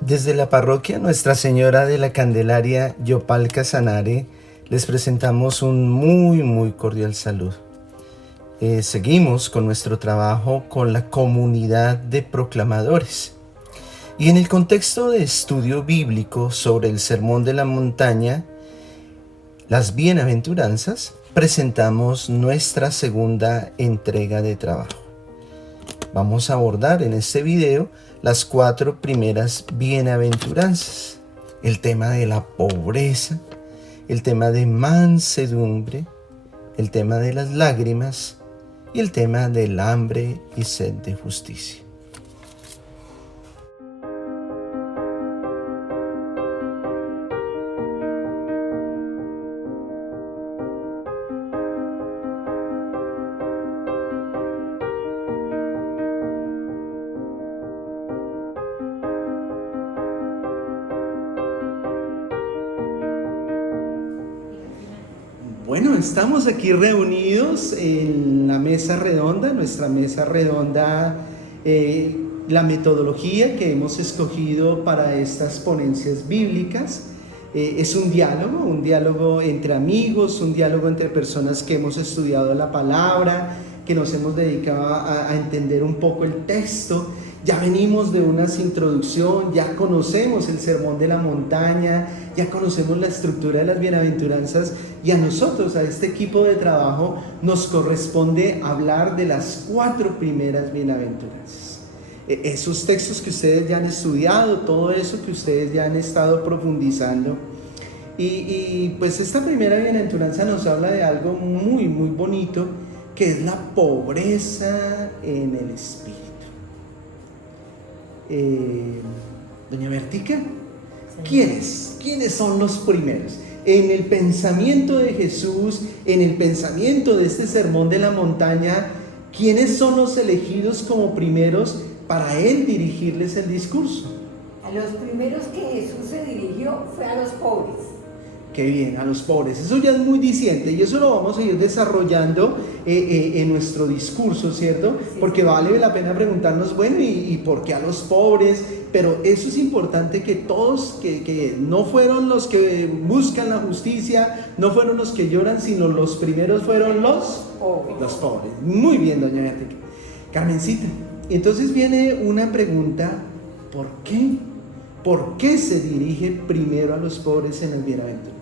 Desde la parroquia Nuestra Señora de la Candelaria Yopal Casanare les presentamos un muy cordial saludo. Seguimos con nuestro trabajo con la comunidad de proclamadores. Y en el contexto de estudio bíblico sobre el Sermón de la Montaña, las Bienaventuranzas, presentamos nuestra segunda entrega de trabajo. Vamos a abordar en este video las 4 primeras bienaventuranzas: el tema de la pobreza, el tema de mansedumbre, el tema de las lágrimas y el tema del hambre y sed de justicia. Bueno, estamos aquí reunidos en la mesa redonda, nuestra mesa redonda, la metodología que hemos escogido para estas ponencias bíblicas. Es un diálogo entre amigos, un diálogo entre personas que hemos estudiado la palabra, que nos hemos dedicado a entender un poco el texto. Ya venimos de una introducción, ya conocemos el Sermón de la Montaña, ya conocemos la estructura de las bienaventuranzas, y a nosotros, a este equipo de trabajo, nos corresponde hablar de las 4 primeras bienaventuranzas. Esos textos que ustedes ya han estudiado, todo eso que ustedes ya han estado profundizando. Y pues esta primera bienaventuranza nos habla de algo muy bonito, que es la pobreza en el espíritu. Doña Bertica, ¿quiénes son los primeros? En el pensamiento de Jesús, en el pensamiento de este Sermón de la Montaña, ¿quiénes son los elegidos como primeros para Él dirigirles el discurso? A los primeros que Jesús se dirigió fue a los pobres. Qué bien, a los pobres. Eso ya es muy diciente y eso lo vamos a ir desarrollando en nuestro discurso, ¿cierto? Sí. Porque vale la pena preguntarnos, bueno, ¿y por qué a los pobres? Pero eso es importante, que todos, que no fueron los que buscan la justicia, no fueron los que lloran, sino los primeros fueron los pobres. Muy bien, doña Beatriz. Carmencita, entonces viene una pregunta: ¿por qué? ¿Por qué se dirige primero a los pobres en las bienaventuranzas?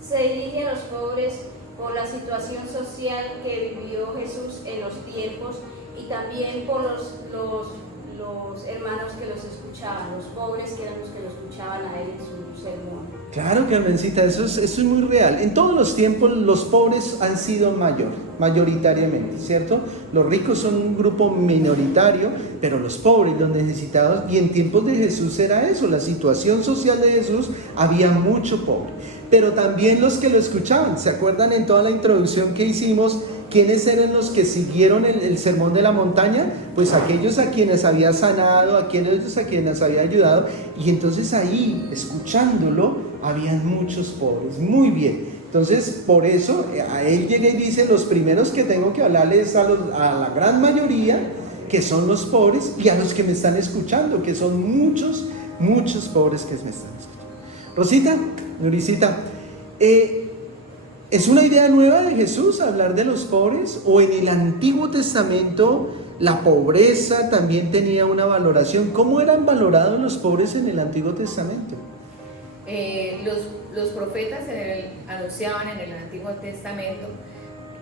Se dirige a los pobres por la situación social que vivió Jesús en los tiempos, y también por los hermanos que los escuchaban, los pobres que eran los que lo escuchaban a él en su sermón. Claro, Carmencita, eso es muy real. En todos los tiempos los pobres han sido mayoritariamente, ¿cierto? Los ricos son un grupo minoritario, pero los pobres, los necesitados, y en tiempos de Jesús era eso, la situación social de Jesús, había mucho pobre. Pero también los que lo escuchaban. ¿Se acuerdan en toda la introducción que hicimos quiénes eran los que siguieron el Sermón de la Montaña? Pues aquellos a quienes había sanado, aquellos a quienes había ayudado, y entonces ahí, escuchándolo, habían muchos pobres. Muy bien. Entonces, por eso, a él llega y dice: los primeros que tengo que hablarles a la gran mayoría, que son los pobres, y a los que me están escuchando, que son muchos pobres que me están escuchando. Rosita, Nuricita, ¿es una idea nueva de Jesús hablar de los pobres? ¿O en el Antiguo Testamento la pobreza también tenía una valoración? ¿Cómo eran valorados los pobres en el Antiguo Testamento? Los profetas anunciaban en el Antiguo Testamento,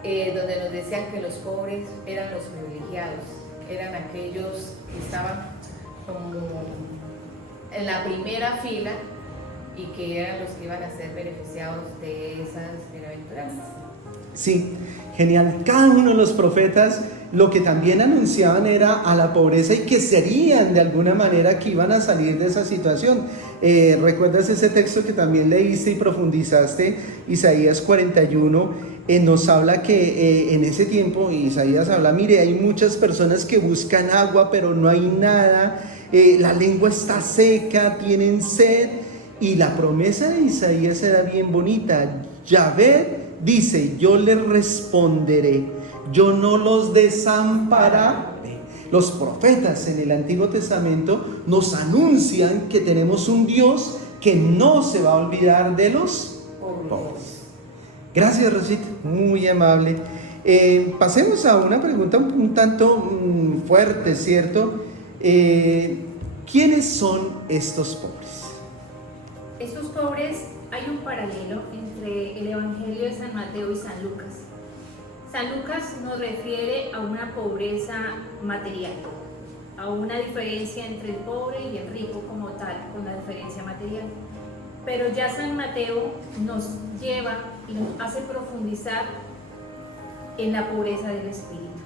donde nos decían que los pobres eran los privilegiados, eran aquellos que estaban como en la primera fila y que eran los que iban a ser beneficiados de esas bienaventuranzas. Sí, genial. Cada uno de los profetas lo que también anunciaban era a la pobreza, y que serían de alguna manera que iban a salir de esa situación. ¿Recuerdas ese texto que también leíste y profundizaste? Isaías 41, nos habla que en ese tiempo, Isaías habla: mire, hay muchas personas que buscan agua pero no hay nada, la lengua está seca, tienen sed. Y la promesa de Isaías era bien bonita. Yahvé dice: yo les responderé, yo no los desampararé. Los profetas en el Antiguo Testamento nos anuncian que tenemos un Dios que no se va a olvidar de los pobres. Gracias, Rosita, muy amable. Pasemos a una pregunta un tanto fuerte, ¿cierto? ¿Quiénes son estos pobres? Estos pobres, hay un paralelo entre el Evangelio de San Mateo y San Lucas. San Lucas nos refiere a una pobreza material, a una diferencia entre el pobre y el rico como tal, con la diferencia material. Pero ya San Mateo nos lleva y nos hace profundizar en la pobreza del espíritu,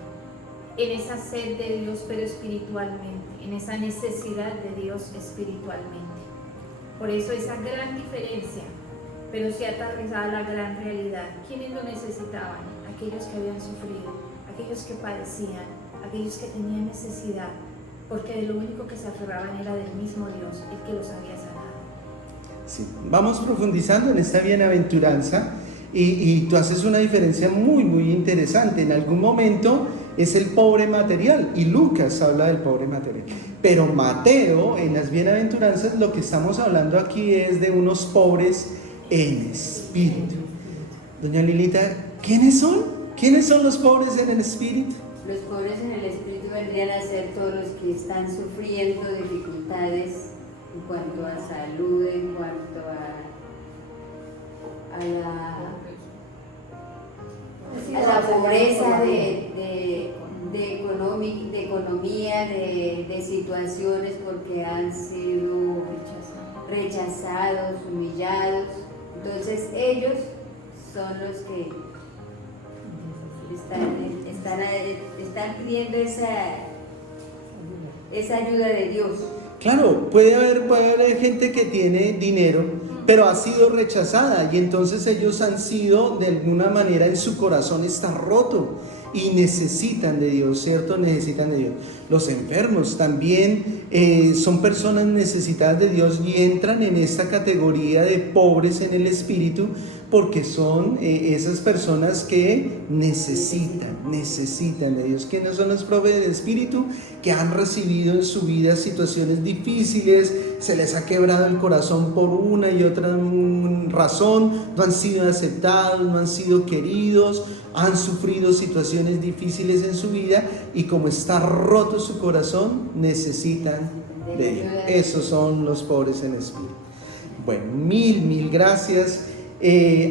en esa sed de Dios pero espiritualmente, en esa necesidad de Dios espiritualmente. Por eso esa gran diferencia, pero sí aterrizada a la gran realidad. ¿Quiénes lo necesitaban? Aquellos que habían sufrido, aquellos que padecían, aquellos que tenían necesidad, porque de lo único que se aferraban era del mismo Dios, el que los había sanado. Sí, vamos profundizando en esta bienaventuranza y tú haces una diferencia muy interesante. En algún momento es el pobre material y Lucas habla del pobre material, pero Mateo en las bienaventuranzas lo que estamos hablando aquí es de unos pobres en espíritu. Doña Lilita, ¿quiénes son? ¿Quiénes son los pobres en el espíritu? Los pobres en el espíritu vendrían a ser todos los que están sufriendo dificultades en cuanto a salud, en cuanto a la pobreza de economía, de situaciones, porque han sido rechazados, humillados. Entonces ellos son los que están pidiendo esa ayuda de Dios. Claro, puede haber gente que tiene dinero, pero ha sido rechazada y entonces ellos han sido, de alguna manera, en su corazón está roto y necesitan de Dios, ¿cierto? Necesitan de Dios. Los enfermos también son personas necesitadas de Dios y entran en esta categoría de pobres en el espíritu, porque son esas personas que necesitan de Dios. ¿Quiénes son los pobres del espíritu? Que han recibido en su vida situaciones difíciles, se les ha quebrado el corazón por una y otra razón, no han sido aceptados, no han sido queridos, han sufrido situaciones difíciles en su vida y como está roto su corazón, necesitan de Dios. Esos son los pobres en espíritu. Bueno, mil gracias.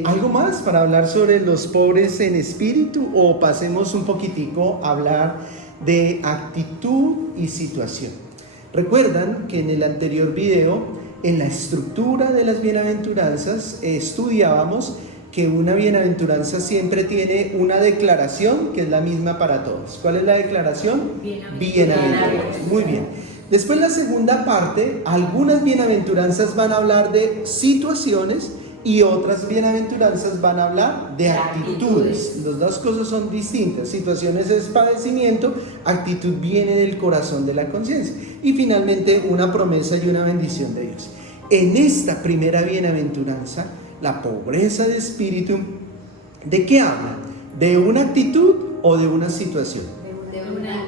¿Algo más para hablar sobre los pobres en espíritu o pasemos un poquitico a hablar de actitud y situación? Recuerdan que en el anterior video, en la estructura de las bienaventuranzas, estudiábamos que una bienaventuranza siempre tiene una declaración que es la misma para todos. ¿Cuál es la declaración? Bienaventurado. Muy bien. Después la segunda parte, algunas bienaventuranzas van a hablar de situaciones y otras bienaventuranzas van a hablar de actitudes. Las dos cosas son distintas. Situaciones es padecimiento, actitud viene del corazón, de la conciencia. Y finalmente una promesa y una bendición de Dios. En esta primera bienaventuranza, la pobreza de espíritu, ¿de qué habla? ¿De una actitud o de una situación? De una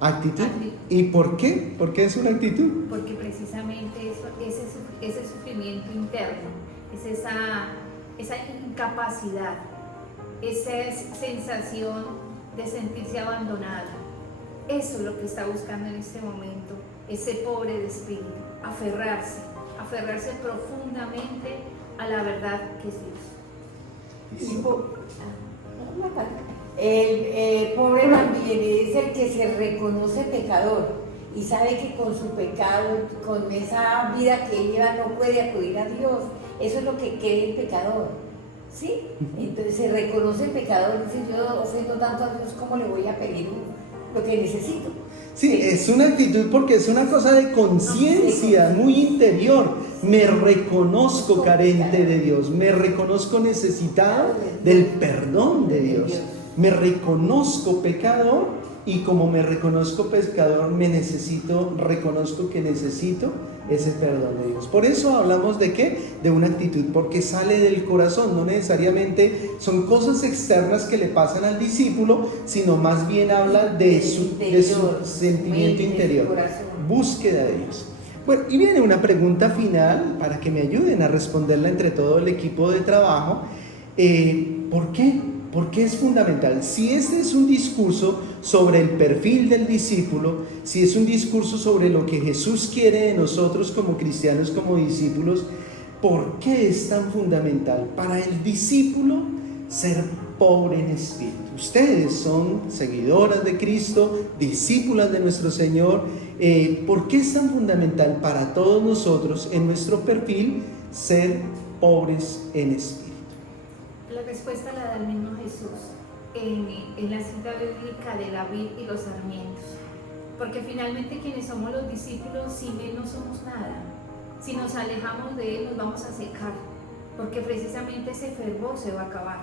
¿Actitud? ¿Y por qué? ¿Por qué es una actitud? Porque precisamente ese sufrimiento interno, es esa incapacidad, esa sensación de sentirse abandonada. Eso es lo que está buscando en este momento ese pobre de espíritu, aferrarse profundamente a la verdad que es Dios. El pobre también es el que se reconoce pecador y sabe que con su pecado, con esa vida que él lleva, no puede acudir a Dios. Eso es lo que cree el pecador, ¿sí? Entonces se reconoce pecador y dice: yo ofendo tanto a Dios, ¿cómo le voy a pedir lo que necesito? Sí, es una actitud porque es una cosa de conciencia muy interior. Me reconozco carente de Dios, me reconozco necesitado del perdón de Dios, me reconozco pecador y como me reconozco pecador, reconozco que necesito ese perdón de Dios. Por eso hablamos de ¿qué? De una actitud, porque sale del corazón, no necesariamente son cosas externas que le pasan al discípulo, sino más bien habla de su sentimiento interior, búsqueda de Dios. Bueno, y viene una pregunta final para que me ayuden a responderla entre todo el equipo de trabajo. ¿Por qué? ¿Por qué es fundamental? Si este es un discurso sobre el perfil del discípulo, si es un discurso sobre lo que Jesús quiere de nosotros como cristianos, como discípulos, ¿por qué es tan fundamental para el discípulo ser pobre en espíritu? Ustedes son seguidoras de Cristo, discípulas de nuestro Señor. ¿Por qué es tan fundamental para todos nosotros en nuestro perfil ser pobres en espíritu? La respuesta la da el mismo Jesús en la cita bíblica de la vid y los sarmientos. Porque finalmente quienes somos los discípulos, sin Él no somos nada. Si nos alejamos de Él nos vamos a secar, porque precisamente ese fervor se va a acabar.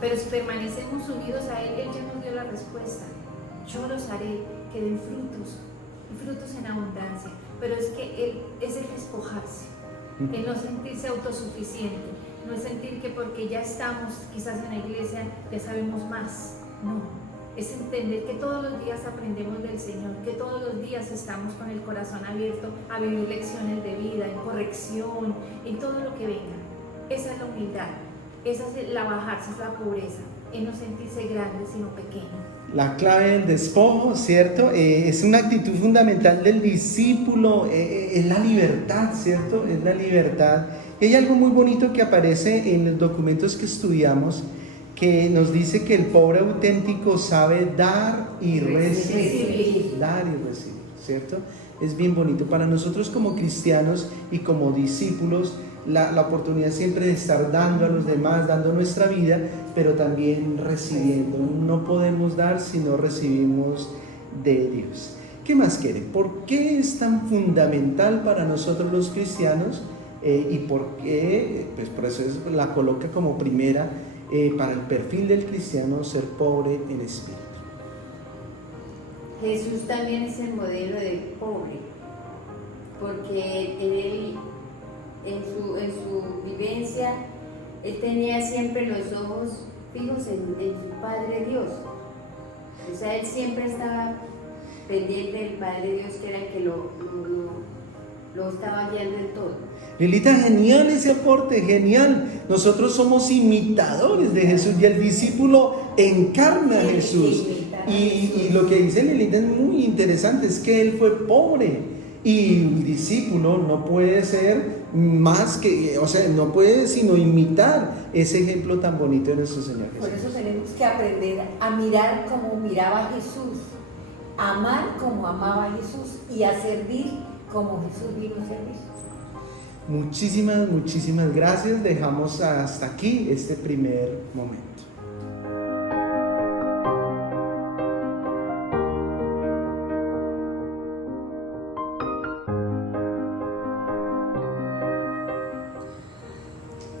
Pero si permanecemos unidos a Él, Él ya nos dio la respuesta. Yo los haré que den frutos, y frutos en abundancia. Pero es que Él es el despojarse, el no sentirse autosuficiente. No es sentir que porque ya estamos quizás en la iglesia ya sabemos más, no, es entender que todos los días aprendemos del Señor, que todos los días estamos con el corazón abierto a vivir lecciones de vida, en corrección, en todo lo que venga. Esa es la humildad, esa es la bajarse, es la pobreza, en no sentirse grande sino pequeño. La clave del despojo, ¿cierto? Es una actitud fundamental del discípulo, es la libertad, ¿cierto? Es la libertad. Y hay algo muy bonito que aparece en los documentos que estudiamos, que nos dice que el pobre auténtico sabe dar y recibir. Dar y recibir, ¿cierto? Es bien bonito. Para nosotros como cristianos y como discípulos, la oportunidad siempre de estar dando a los demás, dando nuestra vida, pero también recibiendo. No podemos dar si no recibimos de Dios. ¿Qué más quiere? ¿Por qué es tan fundamental para nosotros los cristianos? Y por qué, pues por eso la coloca como primera para el perfil del cristiano, ser pobre en espíritu. Jesús también es el modelo de pobre, porque él, en su vivencia, él tenía siempre los ojos fijos en su Padre Dios. O sea, él siempre estaba pendiente del Padre Dios, que era el que lo estaba guiando en todo. Lilita, genial ese aporte, genial. Nosotros somos imitadores de Jesús y el discípulo encarna a Jesús. Y lo que dice Lilita es muy interesante, es que él fue pobre y el discípulo no puede ser más que, o sea, no puede sino imitar ese ejemplo tan bonito de nuestro Señor Jesús. Por eso tenemos que aprender a mirar como miraba Jesús, a amar como amaba Jesús y a servir como Jesús vino a servir. Muchísimas gracias. Dejamos hasta aquí este primer momento.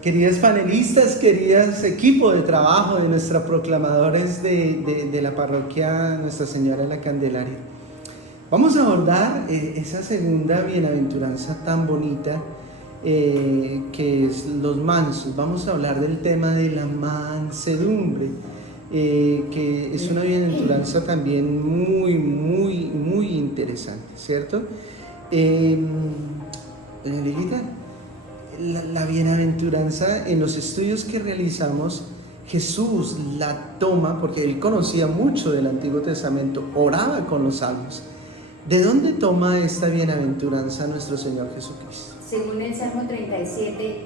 Queridas panelistas, queridas equipo de trabajo de nuestros proclamadores de la parroquia Nuestra Señora de la Candelaria, vamos a abordar esa segunda bienaventuranza tan bonita que es los mansos. Vamos a hablar del tema de la mansedumbre, que es una bienaventuranza también muy interesante, ¿cierto? Lilita, la bienaventuranza, en los estudios que realizamos, Jesús la toma porque él conocía mucho del Antiguo Testamento, oraba con los salmos. ¿De dónde toma esta bienaventuranza nuestro Señor Jesucristo? Según el Salmo 37,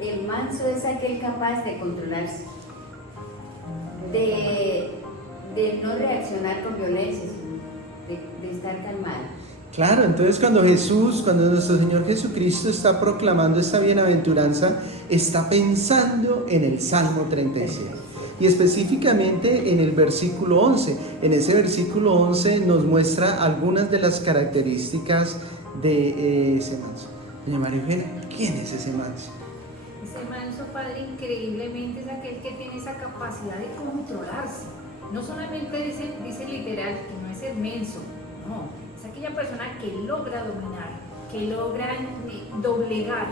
el manso es aquel capaz de controlarse, de no reaccionar con violencia, de estar calmado. Claro, entonces cuando nuestro Señor Jesucristo está proclamando esta bienaventuranza, está pensando en el Salmo 37. Y específicamente en el versículo 11. En ese versículo 11 nos muestra algunas de las características de ese manso. Doña María Eugenia, ¿quién es ese manso? Ese manso, Padre, increíblemente es aquel que tiene esa capacidad de controlarse, no solamente dice literal que no es el menso, no, es aquella persona que logra dominar, que logra doblegar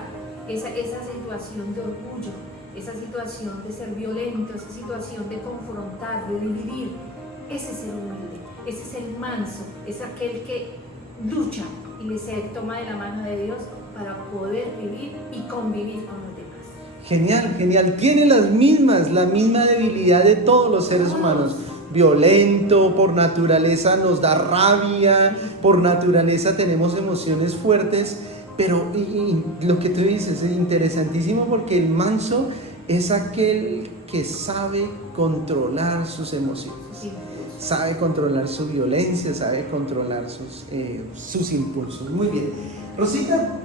esa situación de orgullo, esa situación de ser violento, esa situación de confrontar, de dividir. Ese es el humilde, ese es el manso, es aquel que lucha y se toma de la mano de Dios para poder vivir y convivir con los demás. Genial, genial. Tiene la misma debilidad de todos los seres humanos. Violento, por naturaleza nos da rabia, por naturaleza tenemos emociones fuertes, pero y lo que tú dices es interesantísimo porque el manso es aquel que sabe controlar sus emociones, Sí. sabe controlar su violencia, sabe controlar sus impulsos. Muy bien. Rosita,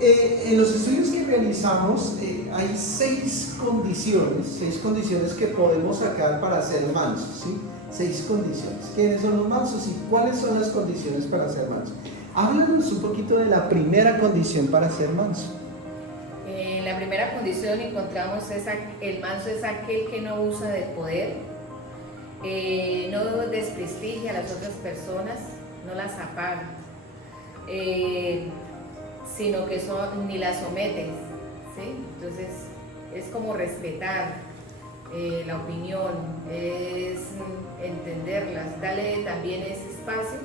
en los estudios que realizamos hay 6 condiciones que podemos sacar para ser mansos, ¿sí? 6 condiciones. ¿Quiénes son los mansos y cuáles son las condiciones para ser mansos? Háblanos un poquito de la primera condición para ser manso. En la primera condición encontramos el manso es aquel que no usa de poder, no desprestigia a las otras personas, no las apaga, sino que ni las somete, ¿sí? Entonces es como respetar la opinión, es entenderlas, darle también ese espacio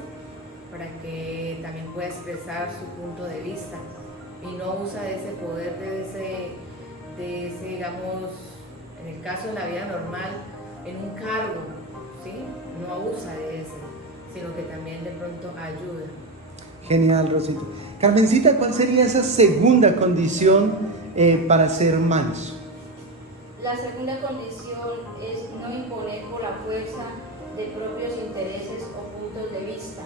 para que también pueda expresar su punto de vista y no usa de ese poder, de ese, digamos, en el caso de la vida normal, en un cargo, ¿sí? No abusa de ese, sino que también de pronto ayuda. Genial, Rosita. Carmencita, ¿cuál sería esa segunda condición para ser manso? La segunda condición es no imponer por la fuerza de propios intereses o puntos de vista.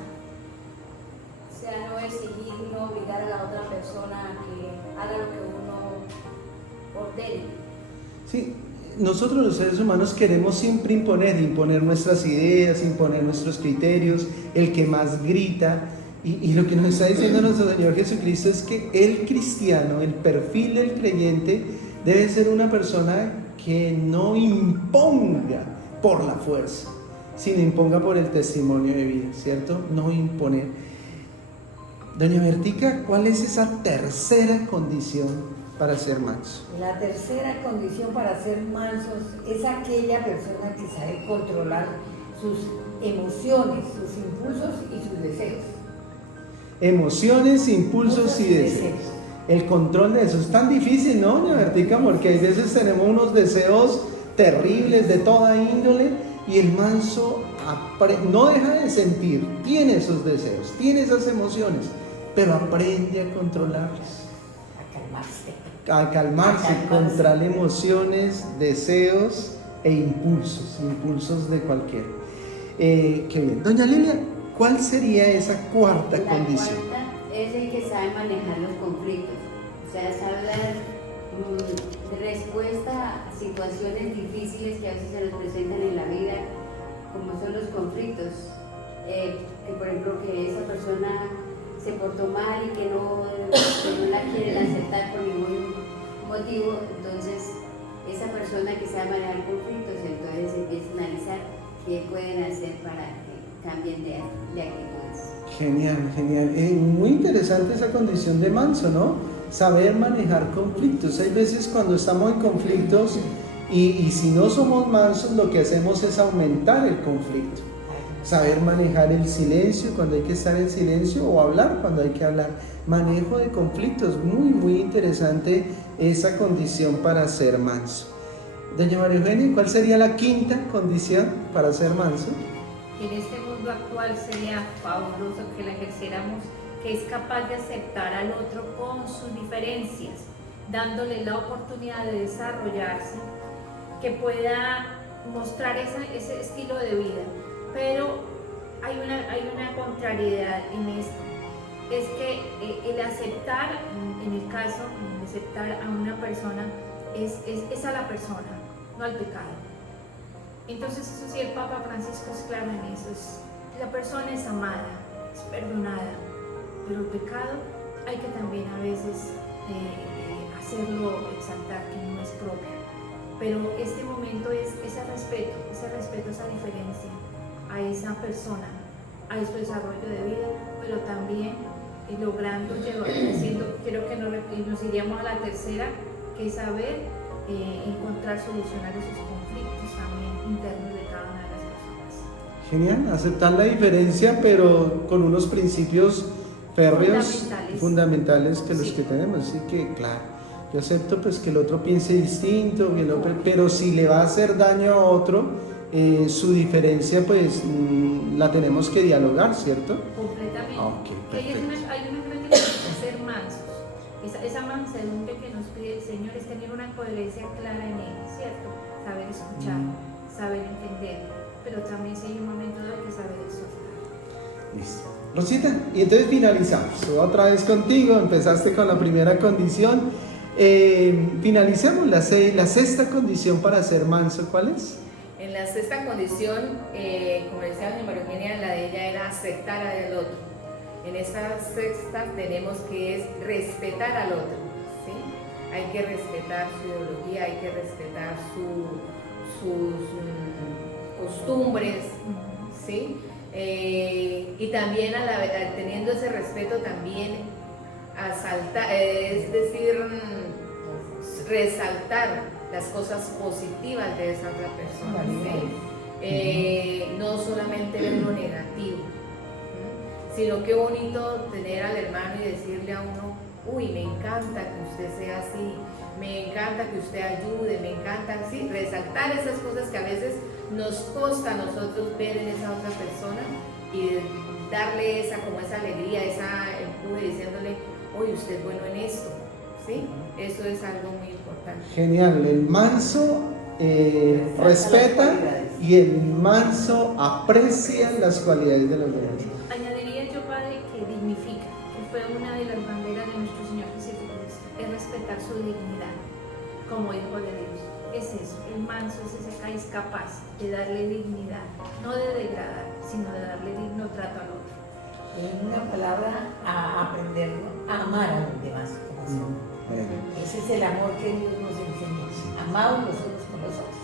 O sea, no exigir, no obligar a la otra persona a que haga lo que uno ordene. Sí, nosotros los seres humanos queremos siempre imponer nuestras ideas, imponer nuestros criterios, el que más grita. Y lo que nos está diciendo nuestro Señor Jesucristo es que el cristiano, el perfil del creyente, debe ser una persona que no imponga por la fuerza, sino imponga por el testimonio de vida, ¿cierto? No imponer. Doña Bertica, ¿cuál es esa tercera condición para ser manso? La tercera condición para ser mansos es aquella persona que sabe controlar sus emociones, sus impulsos y sus deseos. Emociones, impulsos y deseos. El control de eso es tan difícil, ¿no, doña Bertica? Porque hay veces tenemos unos deseos terribles de toda índole y el manso no deja de sentir, tiene esos deseos, tiene esas emociones, pero aprende a controlarlas. A calmarse, controlar emociones, deseos e impulsos de cualquiera. Qué bien. Doña Lilia, ¿cuál sería esa cuarta condición? La cuarta es el que sabe manejar los conflictos, o sea, sabe dar respuesta a situaciones difíciles que a veces se nos presentan en la vida, como son los conflictos, que por ejemplo que esa persona se portó mal y que no la quieren aceptar por ningún motivo, entonces esa persona que sabe manejar conflictos, entonces empieza a analizar qué pueden hacer para que cambien de actitudes. Genial, genial. Muy interesante esa condición de manso, ¿no? Saber manejar conflictos. Hay veces cuando estamos en conflictos y si no somos mansos, lo que hacemos es aumentar el conflicto. Saber manejar el silencio cuando hay que estar en silencio o hablar cuando hay que hablar. Manejo de conflictos, muy interesante esa condición para ser manso. Doña María Eugenia, ¿cuál sería la quinta condición para ser manso? En este mundo actual sería fabuloso que la ejerciéramos, que es capaz de aceptar al otro con sus diferencias, dándole la oportunidad de desarrollarse, que pueda mostrar ese estilo de vida. Pero hay una contrariedad en esto, es que el aceptar, en el caso, el aceptar a una persona es a la persona, no al pecado. Entonces eso sí, el Papa Francisco es claro en eso, la persona es amada, es perdonada, pero el pecado hay que también a veces hacerlo exaltar, que no es propio. pero este momento es ese respeto, esa diferencia a esa persona, a su desarrollo de vida, pero también logrando llevar, creo que nos iríamos a la tercera, que es saber encontrar solución a esos conflictos también internos de cada una de las personas. Genial, aceptar la diferencia, pero con unos principios férreos, fundamentales que los Sí. que tenemos. Así que, claro, yo acepto pues que el otro piense distinto, que el otro, pero si le va a hacer daño a otro, su diferencia pues la tenemos que dialogar, ¿cierto? Completamente. Ok, Que hay perfecto. una gran diferencia, ser mansos. Esa mansedumbre que nos pide el Señor es tener una coherencia clara en Él, ¿cierto? Saber escuchar, saber entender, pero también si hay un momento de que saber exhortar. Listo. Rosita, y entonces finalizamos. Otra vez contigo, empezaste con la primera condición. Finalicemos la sexta condición para ser manso, ¿cuál es? En la sexta condición, como decía doña María Eugenia, la de ella era aceptar al otro. En esta sexta tenemos que es respetar al otro, ¿sí? Hay que respetar su ideología, hay que respetar sus costumbres, ¿sí? Y también teniendo ese respeto también es decir, resaltar las cosas positivas de esa otra persona, ¿sí? No solamente ver lo negativo, sino qué bonito tener al hermano y decirle a uno, uy, me encanta que usted sea así, me encanta que usted ayude, me encanta, sí, resaltar esas cosas que a veces nos costa a nosotros ver en esa otra persona y darle esa alegría, esa empuje, diciéndole, uy, usted es bueno en esto, ¿sí? Eso es algo muy importante. Genial, el manso respeta y el manso aprecia las cualidades de los demás. Añadiría yo, Padre, que dignifica, que fue una de las banderas de nuestro Señor Jesucristo, es respetar su dignidad como hijo de Dios. Es eso, el manso es ese que es capaz de darle dignidad, no de degradar, sino de darle digno trato al otro. En una palabra, a aprenderlo, a amar a los demás como son. Ese es el amor que Dios nos enseña, amados los unos con los otros.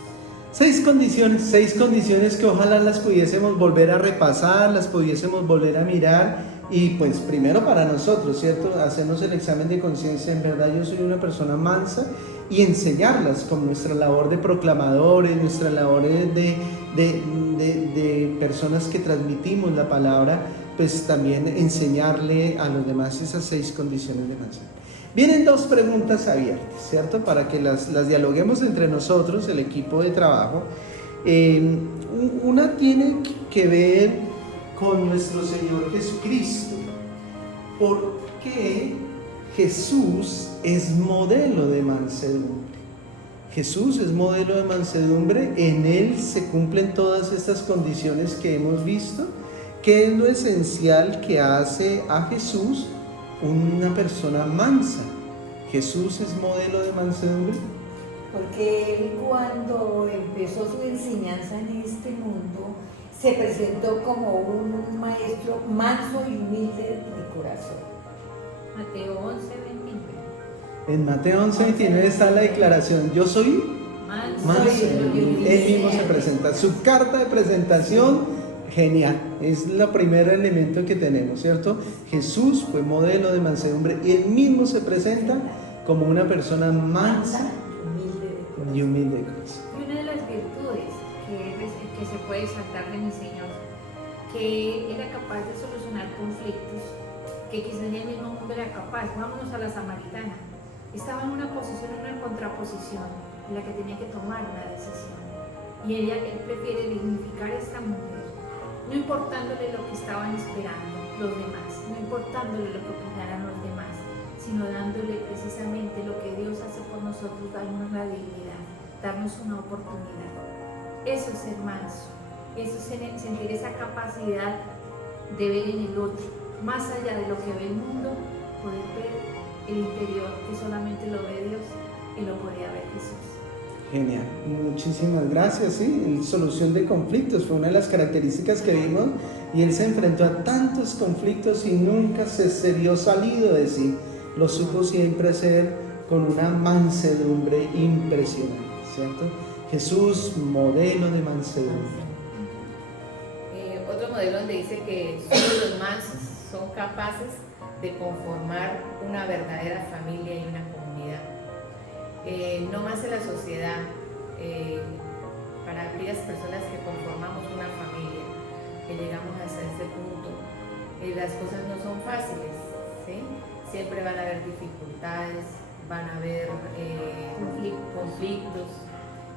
6 condiciones que ojalá las pudiésemos volver a repasar, las pudiésemos volver a mirar y pues primero para nosotros, ¿cierto? Hacernos el examen de conciencia, en verdad yo soy una persona mansa y enseñarlas con nuestra labor de proclamadores, nuestra labor de personas que transmitimos la palabra, pues también enseñarle a los demás esas 6 condiciones de mansedumbre. Vienen 2 preguntas abiertas, ¿cierto? Para que las dialoguemos entre nosotros, el equipo de trabajo. Una tiene que ver con nuestro Señor Jesucristo. ¿Por qué Jesús es modelo de mansedumbre? Jesús es modelo de mansedumbre, en Él se cumplen todas estas condiciones que hemos visto. ¿Qué es lo esencial que hace a Jesús una persona mansa? ¿Jesús es modelo de mansedumbre? Porque Él cuando empezó su enseñanza en este mundo, se presentó como un maestro manso y humilde de corazón. Mateo 11:29. En Mateo 11:29 está la declaración, yo soy manso. Él mismo se presenta, su carta de presentación. Genial, es el primer elemento que tenemos, ¿cierto? Jesús fue modelo de mansedumbre y Él mismo se presenta como una persona mansa y humilde de corazón. Y una de las virtudes que se puede saltar de mi Señor, que era capaz de solucionar conflictos, que quizás en el mismo mundo era capaz. Vámonos a la samaritana. Estaba en una posición, en una contraposición, en la que tenía que tomar una decisión. Y él prefiere dignificar a esta mujer, no importándole lo que estaban esperando los demás, no importándole lo que opinaran los demás, sino dándole precisamente lo que Dios hace por nosotros, darnos la dignidad, darnos una oportunidad. Eso es ser manso, eso es sentir esa capacidad de ver en el otro, más allá de lo que ve el mundo, poder ver el interior que solamente lo ve Dios y lo podía ver Jesús. Genial, muchísimas gracias. Sí, solución de conflictos fue una de las características que vimos y Él se enfrentó a tantos conflictos y nunca se vio salido de sí. Lo supo siempre hacer con una mansedumbre impresionante. ¿cierto? Jesús, modelo de mansedumbre. Otro modelo donde dice que solo los mansos son capaces de conformar una verdadera familia y una comunidad. No más en la sociedad, para aquellas personas que conformamos una familia, que llegamos hasta ese punto, las cosas no son fáciles, ¿sí? Siempre van a haber dificultades, van a haber conflictos.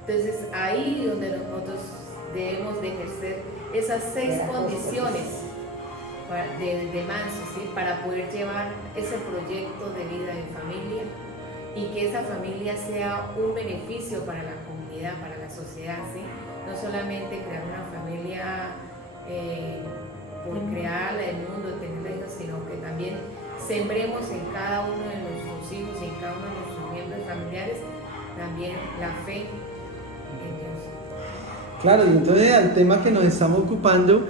Entonces ahí donde nosotros debemos de ejercer esas 6 condiciones de manso, ¿sí? Para poder llevar ese proyecto de vida en familia y que esa familia sea un beneficio para la comunidad, para la sociedad, ¿sí? No solamente crear una familia por crear el mundo, tener hijos, sino que también sembremos en cada uno de nuestros hijos y en cada uno de nuestros miembros familiares también la fe en Dios. Claro, y entonces al tema que nos estamos ocupando,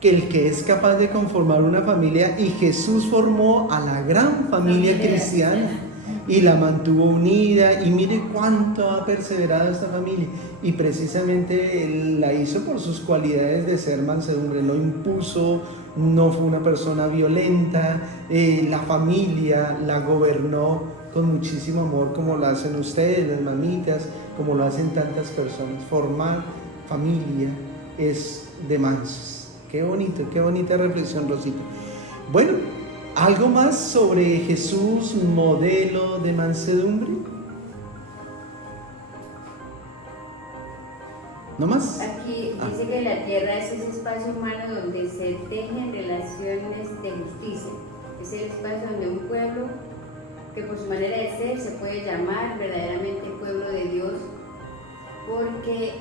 que el que es capaz de conformar una familia, y Jesús formó a la gran familia cristiana y la mantuvo unida, y mire cuánto ha perseverado esta familia, y precisamente él la hizo por sus cualidades de ser mansedumbre, no impuso, no fue una persona violenta, la familia la gobernó con muchísimo amor, como lo hacen ustedes, las mamitas, como lo hacen tantas personas. Formar familia es de mansos. Qué bonito, qué bonita reflexión, Rosita. Bueno, ¿algo más sobre Jesús, modelo de mansedumbre? ¿No más? Aquí dice que la tierra es ese espacio humano donde se tejen relaciones de justicia. Es el espacio donde un pueblo que por su manera de ser se puede llamar verdaderamente pueblo de Dios, porque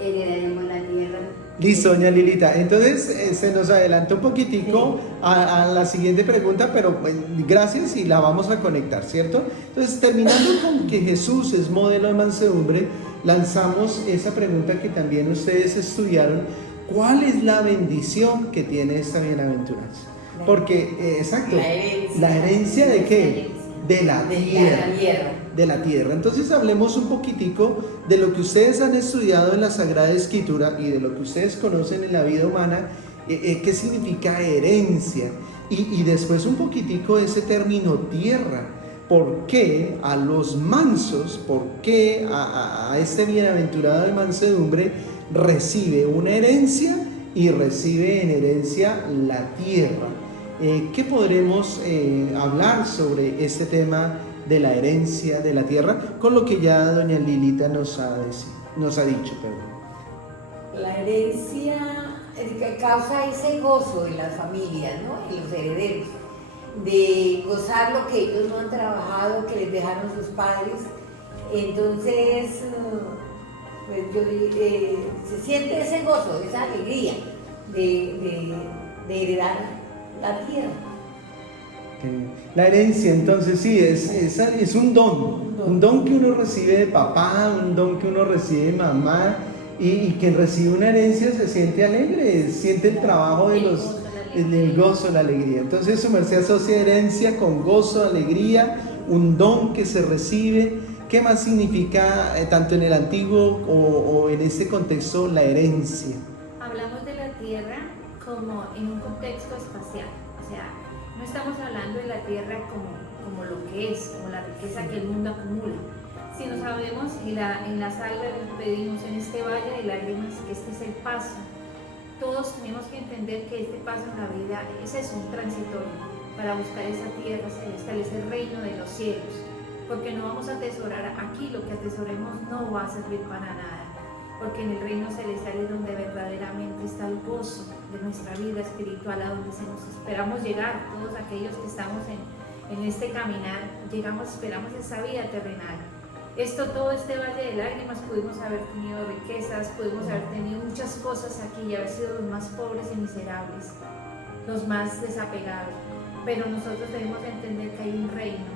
heredaremos la tierra. Listo, doña Lilita. Entonces se nos adelantó un poquitico a la siguiente pregunta, pero gracias, y la vamos a conectar, ¿cierto? Entonces, terminando con que Jesús es modelo de mansedumbre, lanzamos esa pregunta que también ustedes estudiaron: ¿cuál es la bendición que tiene esta bienaventuranza? Porque, exacto, ¿la herencia de qué? De la tierra. De la tierra. Entonces hablemos un poquitico de lo que ustedes han estudiado en la Sagrada Escritura y de lo que ustedes conocen en la vida humana, qué significa herencia, y después un poquitico ese término tierra. ¿Por qué a los mansos, por qué a este bienaventurado de mansedumbre recibe una herencia y recibe en herencia la tierra? ¿Qué podremos hablar sobre este tema de la herencia de la tierra, con lo que ya doña Lilita nos ha dicho? La herencia causa ese gozo en las familias, ¿no? En los herederos, de gozar lo que ellos no han trabajado, que les dejaron sus padres. Entonces, pues se siente ese gozo, esa alegría de heredar la tierra. La herencia, entonces, sí, es un don que uno recibe de papá, un don que uno recibe de mamá, y quien recibe una herencia se siente alegre, siente el trabajo del gozo, la alegría. Entonces su merced asocia herencia con gozo, alegría, un don que se recibe. ¿Qué más significa, tanto en el antiguo o en este contexto, la herencia? Hablamos de la tierra como en un contexto espacial, o sea, no estamos hablando de la tierra como lo que es, como la riqueza que el mundo acumula. Si nos hablemos en la salva, nos pedimos en este valle de lágrimas que este es el paso. Todos tenemos que entender que este paso en la vida es un transitorio para buscar esa tierra celestial, ese reino de los cielos, porque no vamos a atesorar aquí, lo que atesoremos no va a servir para nada, porque en el reino celestial es donde verdaderamente está el gozo de nuestra vida espiritual, a donde esperamos llegar. Todos aquellos que estamos en este caminar, esperamos esa vida terrenal. Todo este valle de lágrimas, pudimos haber tenido riquezas, pudimos haber tenido muchas cosas aquí y haber sido los más pobres y miserables, los más desapegados, pero nosotros debemos entender que hay un reino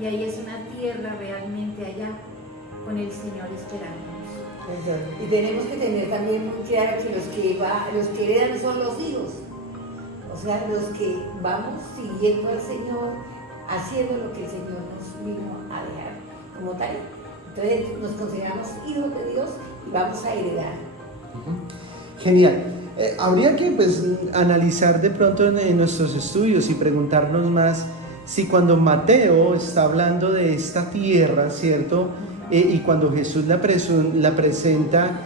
y ahí es una tierra realmente allá con el Señor esperándonos. Y tenemos que tener también muy claro que los que heredan son los hijos, o sea, los que vamos siguiendo al Señor, haciendo lo que el Señor nos vino a dejar como tal. Entonces nos consideramos hijos de Dios y vamos a heredar. Genial. Habría que pues analizar de pronto en nuestros estudios y preguntarnos más si cuando Mateo está hablando de esta tierra, ¿cierto? Y cuando Jesús la presenta,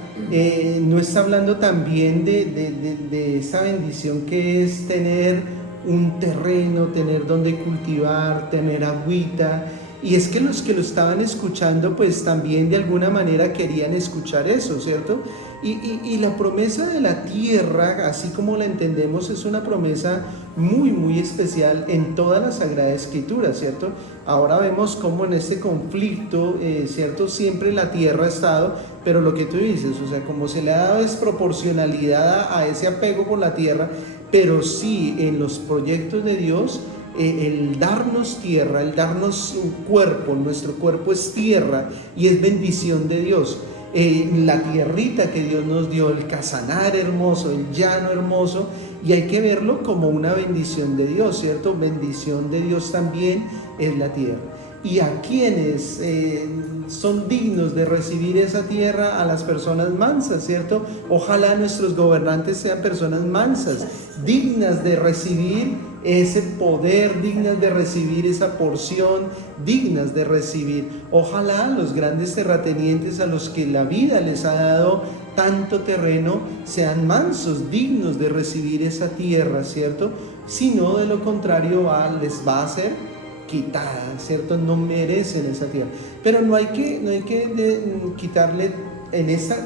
no está hablando también de esa bendición que es tener un terreno, tener donde cultivar, tener agüita. Y es que los que lo estaban escuchando pues también de alguna manera querían escuchar eso, ¿cierto? Y la promesa de la tierra, así como la entendemos, es una promesa muy, muy especial en toda la Sagrada Escritura, ¿cierto? Ahora vemos cómo en este conflicto, ¿cierto? Siempre la tierra ha estado, pero lo que tú dices, o sea, como se le ha dado desproporcionalidad a ese apego por la tierra, pero sí en los proyectos de Dios, el darnos tierra, el darnos un cuerpo, nuestro cuerpo es tierra y es bendición de Dios. La tierrita que Dios nos dio, el casanar hermoso, el llano hermoso, y hay que verlo como una bendición de Dios, ¿cierto? Bendición de Dios también es la tierra. Y a quienes son dignos de recibir esa tierra, a las personas mansas, ¿cierto? Ojalá nuestros gobernantes sean personas mansas, dignas de recibir ese poder, dignas de recibir esa porción, dignas de recibir. Ojalá los grandes terratenientes a los que la vida les ha dado tanto terreno sean mansos, dignos de recibir esa tierra, ¿cierto? Si no, de lo contrario les va a ser quitada, ¿cierto? No merecen esa tierra. Pero no hay que quitarle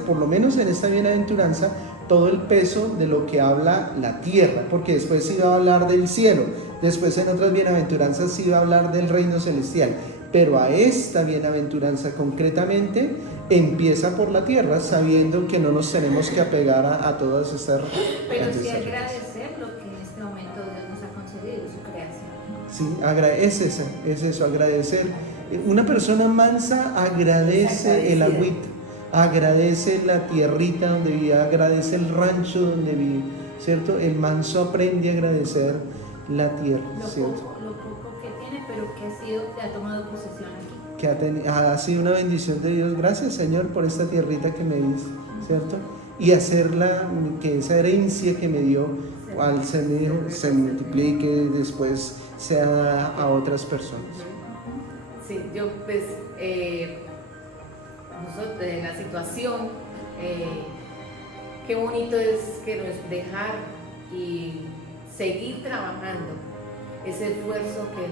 por lo menos en esta bienaventuranza, todo el peso de lo que habla la tierra, porque después se iba a hablar del cielo, después en otras bienaventuranzas se iba a hablar del reino celestial, pero a esta bienaventuranza concretamente empieza por la tierra, sabiendo que no nos tenemos que apegar a todas estas. Pero sí agradecer lo que en este momento Dios nos ha concedido, su creación. Sí, es eso, agradecer. Una persona mansa agradece el agüita, agradece la tierrita donde vive, agradece el rancho donde vive, ¿cierto? El manso aprende a agradecer la tierra, ¿cierto? Lo poco que tiene, pero que ha tomado posesión aquí. Que ha sido una bendición de Dios. Gracias, Señor, por esta tierrita que me diste, ¿cierto? Y hacerla, que esa herencia que me dio, al ser mi hijo, se multiplique, después sea dada a otras personas. Sí, yo pues, nosotros en la situación, qué bonito es que nos dejar y seguir trabajando ese esfuerzo que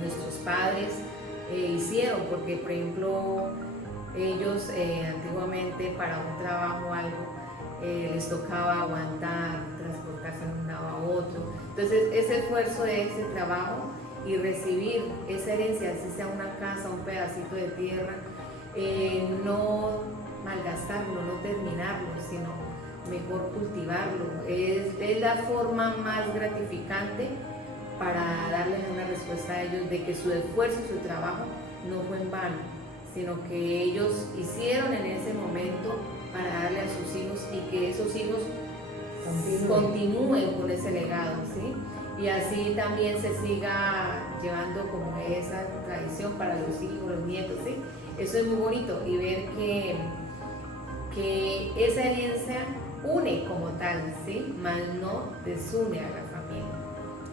nuestros padres hicieron, porque por ejemplo ellos antiguamente para un trabajo o algo les tocaba aguantar, transportarse de un lado a otro, entonces ese esfuerzo de ese trabajo y recibir esa herencia, así sea una casa, un pedacito de tierra, no malgastarlo, no terminarlo, sino mejor cultivarlo. Es la forma más gratificante para darles una respuesta a ellos de que su esfuerzo y su trabajo no fue en vano, sino que ellos hicieron en ese momento para darle a sus hijos y que esos hijos continúen con ese legado, ¿sí? Y así también se siga llevando como esa tradición para los hijos, los nietos, ¿sí? Eso es muy bonito y ver que esa herencia une como tal, ¿sí? Mas no desune a la familia.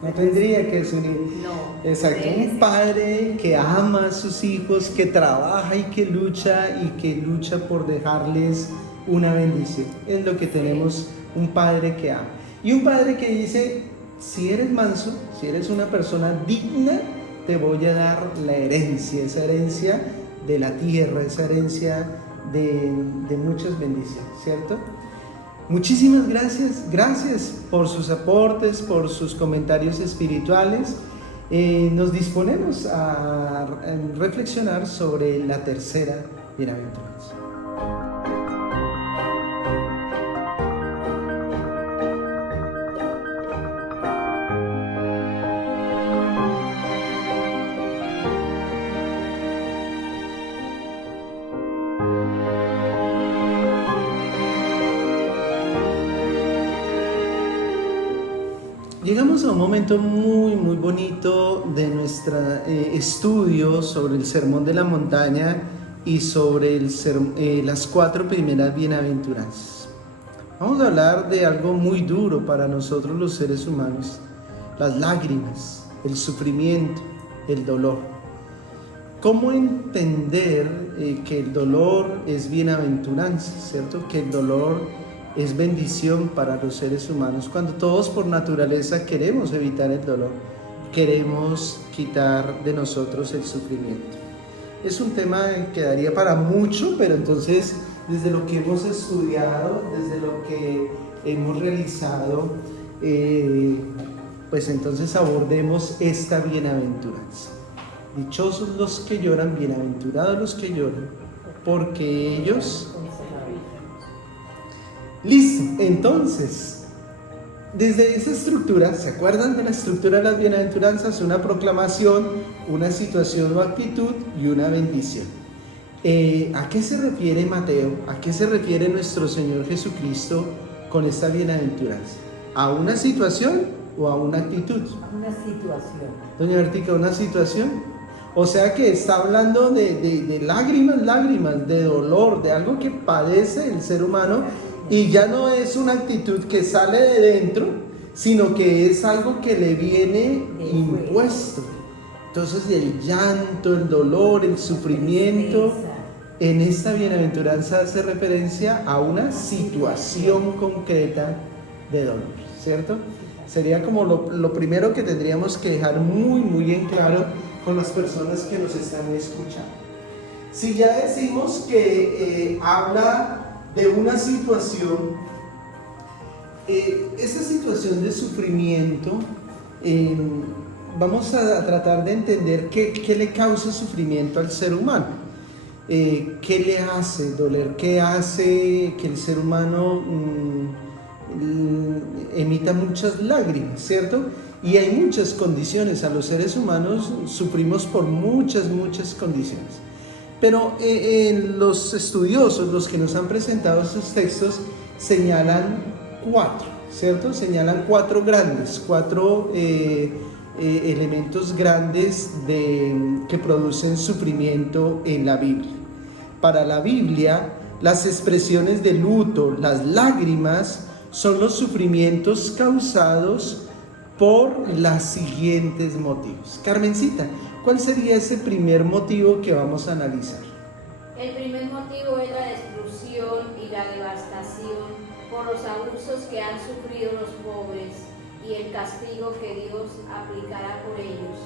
No tendría que desunir. No. Exacto, un padre que ama a sus hijos, que trabaja y que lucha por dejarles una bendición. Es lo que tenemos, un padre que ama. Y un padre que dice, si eres manso, si eres una persona digna, te voy a dar la herencia, esa herencia de la tierra, esa herencia de muchas bendiciones, ¿cierto? Muchísimas gracias por sus aportes, por sus comentarios espirituales. Nos disponemos a reflexionar sobre la tercera bienaventuranza. Llegamos a un momento muy bonito de nuestro estudio sobre el Sermón de la Montaña y sobre las 4 primeras bienaventuranzas. Vamos a hablar de algo muy duro para nosotros los seres humanos: las lágrimas, el sufrimiento, el dolor. ¿Cómo entender que el dolor es bienaventuranza, ¿cierto? Que el dolor es bendición para los seres humanos, cuando todos por naturaleza queremos evitar el dolor, queremos quitar de nosotros el sufrimiento. Es un tema que daría para mucho, pero entonces desde lo que hemos estudiado, desde lo que hemos realizado, pues entonces abordemos esta bienaventuranza. Dichosos los que lloran, bienaventurados los que lloran, porque ellos... Listo, entonces, desde esa estructura, ¿se acuerdan de la estructura de las bienaventuranzas? Una proclamación, una situación o actitud y una bendición. ¿A qué se refiere Mateo? ¿A qué se refiere nuestro Señor Jesucristo con esta bienaventuranza? ¿A una situación o a una actitud? Una situación. Doña Bertica, ¿una situación? O sea que está hablando de lágrimas, de dolor, de algo que padece el ser humano, y ya no es una actitud que sale de dentro, sino que es algo que le viene impuesto. Entonces el llanto, el dolor, el sufrimiento, en esta bienaventuranza hace referencia a una situación concreta de dolor, ¿cierto? Sería como lo primero que tendríamos que dejar muy en claro con las personas que nos están escuchando. Si ya decimos que habla de una situación, esa situación de sufrimiento, vamos a tratar de entender qué le causa sufrimiento al ser humano, qué le hace doler, qué hace que el ser humano emita muchas lágrimas, ¿cierto? Y hay muchas condiciones, a los seres humanos sufrimos por muchas condiciones. Pero los estudiosos, los que nos han presentado estos textos, señalan 4, ¿cierto? Señalan 4 grandes, 4 elementos grandes que producen sufrimiento en la Biblia. Para la Biblia, las expresiones de luto, las lágrimas, son los sufrimientos causados por los siguientes motivos. Carmencita, ¿cuál sería ese primer motivo que vamos a analizar? El primer motivo es la destrucción y la devastación por los abusos que han sufrido los pobres y el castigo que Dios aplicará por ellos.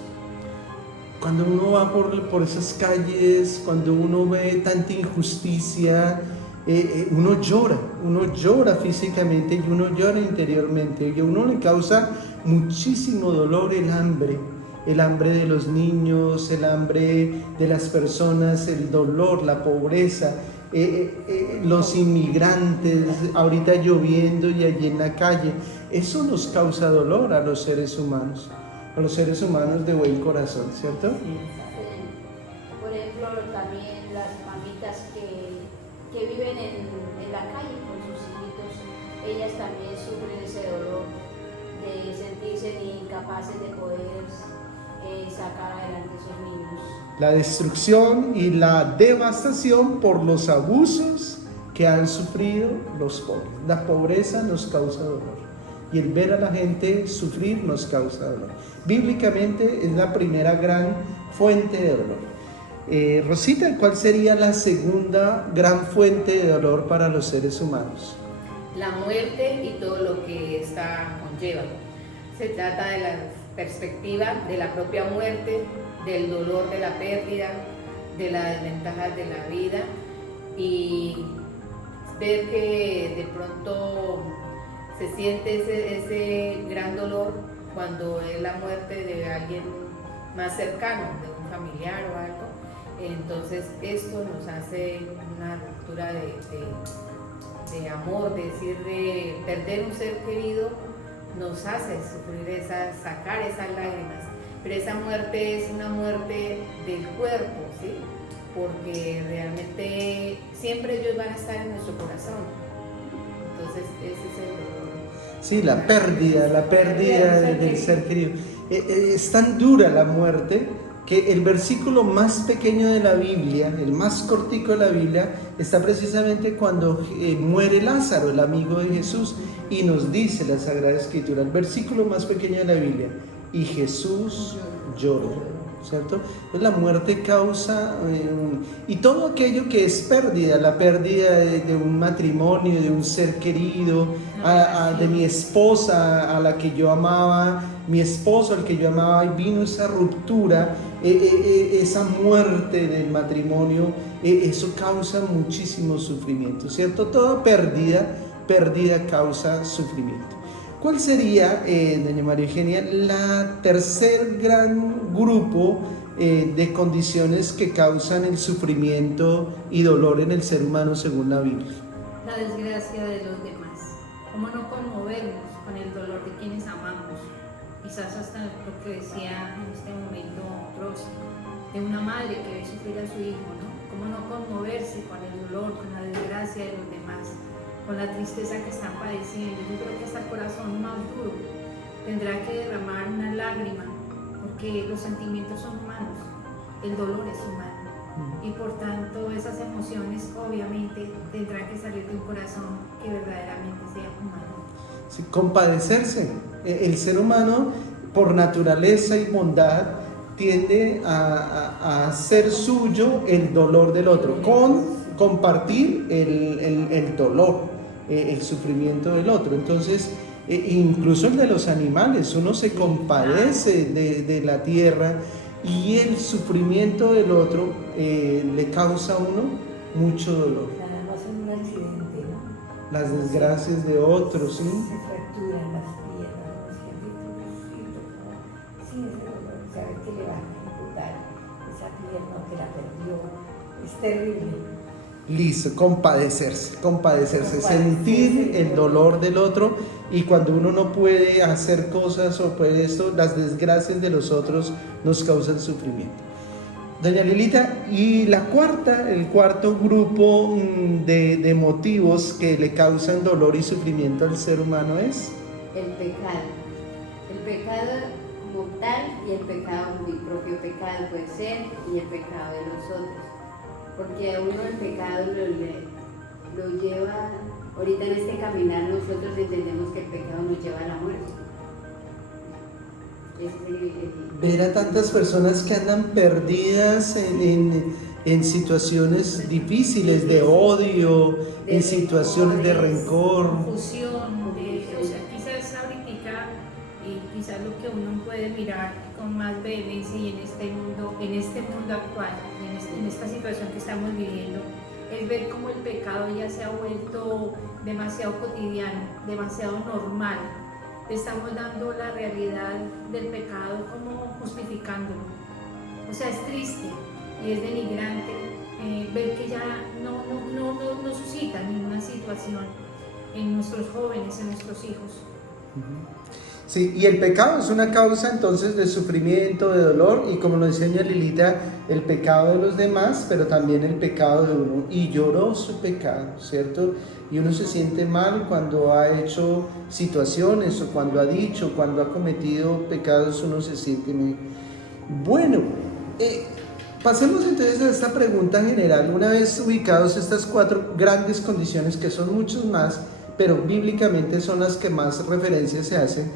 Cuando uno va por esas calles, cuando uno ve tanta injusticia, uno llora físicamente y uno llora interiormente, y a uno le causa muchísimo dolor el hambre de los niños, el hambre de las personas, el dolor, la pobreza, los inmigrantes, ahorita lloviendo y allí en la calle. Eso nos causa dolor a los seres humanos de buen corazón, ¿cierto? Por ejemplo, también las mamitas que viven en la calle con sus hijitos, ellas también sufren ese dolor de sentirse incapaces de poder sacar adelante a esos niños. La destrucción y la devastación por los abusos que han sufrido los pobres. La pobreza nos causa dolor, y el ver a la gente sufrir nos causa dolor. Bíblicamente es la primera gran fuente de dolor. Rosita, ¿cuál sería la segunda gran fuente de dolor para los seres humanos? La muerte y todo lo que esta conlleva. Se trata de la perspectiva de la propia muerte, del dolor de la pérdida, de las desventajas de la vida, y ver que de pronto se siente ese gran dolor cuando es la muerte de alguien más cercano, de un familiar o algo. Entonces esto nos hace una ruptura de amor, de perder un ser querido, nos hace sufrir sacar esas lágrimas. Pero esa muerte es una muerte del cuerpo, ¿sí? Porque realmente siempre ellos van a estar en nuestro corazón. Entonces ese es el dolor. Sí, la pérdida del ser querido. Es tan dura la muerte que el versículo más pequeño de la Biblia, el más cortico de la Biblia, está precisamente cuando muere Lázaro, el amigo de Jesús, y nos dice la Sagrada Escritura, el versículo más pequeño de la Biblia, y Jesús lloró, ¿cierto? Entonces la muerte causa, y todo aquello que es pérdida, la pérdida de un matrimonio, de un ser querido, de mi esposa a la que yo amaba, mi esposo al que yo amaba, y vino esa ruptura, esa muerte del matrimonio, eso causa muchísimo sufrimiento, ¿cierto? Toda pérdida causa sufrimiento. ¿Cuál sería, doña María Eugenia, la tercer gran grupo de condiciones que causan el sufrimiento y dolor en el ser humano según la Biblia? La desgracia de los demás. ¿Cómo no conmovernos con el dolor de quienes amamos? Quizás hasta lo que decía en este momento próximo, de una madre que ve sufrir a su hijo, ¿no? ¿Cómo no conmoverse con el dolor, con la desgracia de los demás, con la tristeza que están padeciendo? Yo creo que hasta el corazón más duro tendrá que derramar una lágrima, porque los sentimientos son humanos, el dolor es humano, y por tanto esas emociones obviamente tendrán que salir de un corazón que verdaderamente sea humano. Sí, compadecerse. El ser humano, por naturaleza y bondad, tiende a hacer suyo el dolor del otro, compartir el dolor, el sufrimiento del otro. Entonces, incluso el de los animales, uno se compadece de la tierra, y el sufrimiento del otro le causa a uno mucho dolor. Nada más en un accidente, ¿no? Las desgracias de otros, ¿sí? Se fracturan las piernas, los sientes, sí, ese dolor, saber que le van a amputar esa pierna que la perdió, es terrible. Listo, compadecerse, sentir el dolor del otro, y cuando uno no puede hacer cosas o puede esto, las desgracias de los otros nos causan sufrimiento. Doña Lilita, y el cuarto grupo de motivos que le causan dolor y sufrimiento al ser humano es El pecado como tal, y el pecado, mi propio pecado puede ser, y el pecado de los otros. Porque a uno el pecado lo lleva, ahorita en este caminar nosotros entendemos que el pecado nos lleva a la muerte. Ese es ver a tantas personas que andan perdidas en situaciones difíciles de odio, en situaciones de rencor. Confusión, o sea, quizás ahorita, y quizás lo que uno puede mirar con más vehemencia y en este mundo actual, en esta situación que estamos viviendo, es ver cómo el pecado ya se ha vuelto demasiado cotidiano, demasiado normal. Le estamos dando la realidad del pecado como justificándolo. O sea, es triste y es denigrante ver que ya no suscita ninguna situación en nuestros jóvenes, en nuestros hijos. Sí, y el pecado es una causa entonces de sufrimiento, de dolor, y como nos enseña Lilita, el pecado de los demás, pero también el pecado de uno. Y lloró su pecado, ¿cierto? Y uno se siente mal cuando ha hecho situaciones, o cuando ha dicho, cuando ha cometido pecados, uno se siente mal. Bueno, pasemos entonces a esta pregunta general. Una vez ubicados estas cuatro grandes condiciones, que son muchos más, pero bíblicamente son las que más referencias se hacen,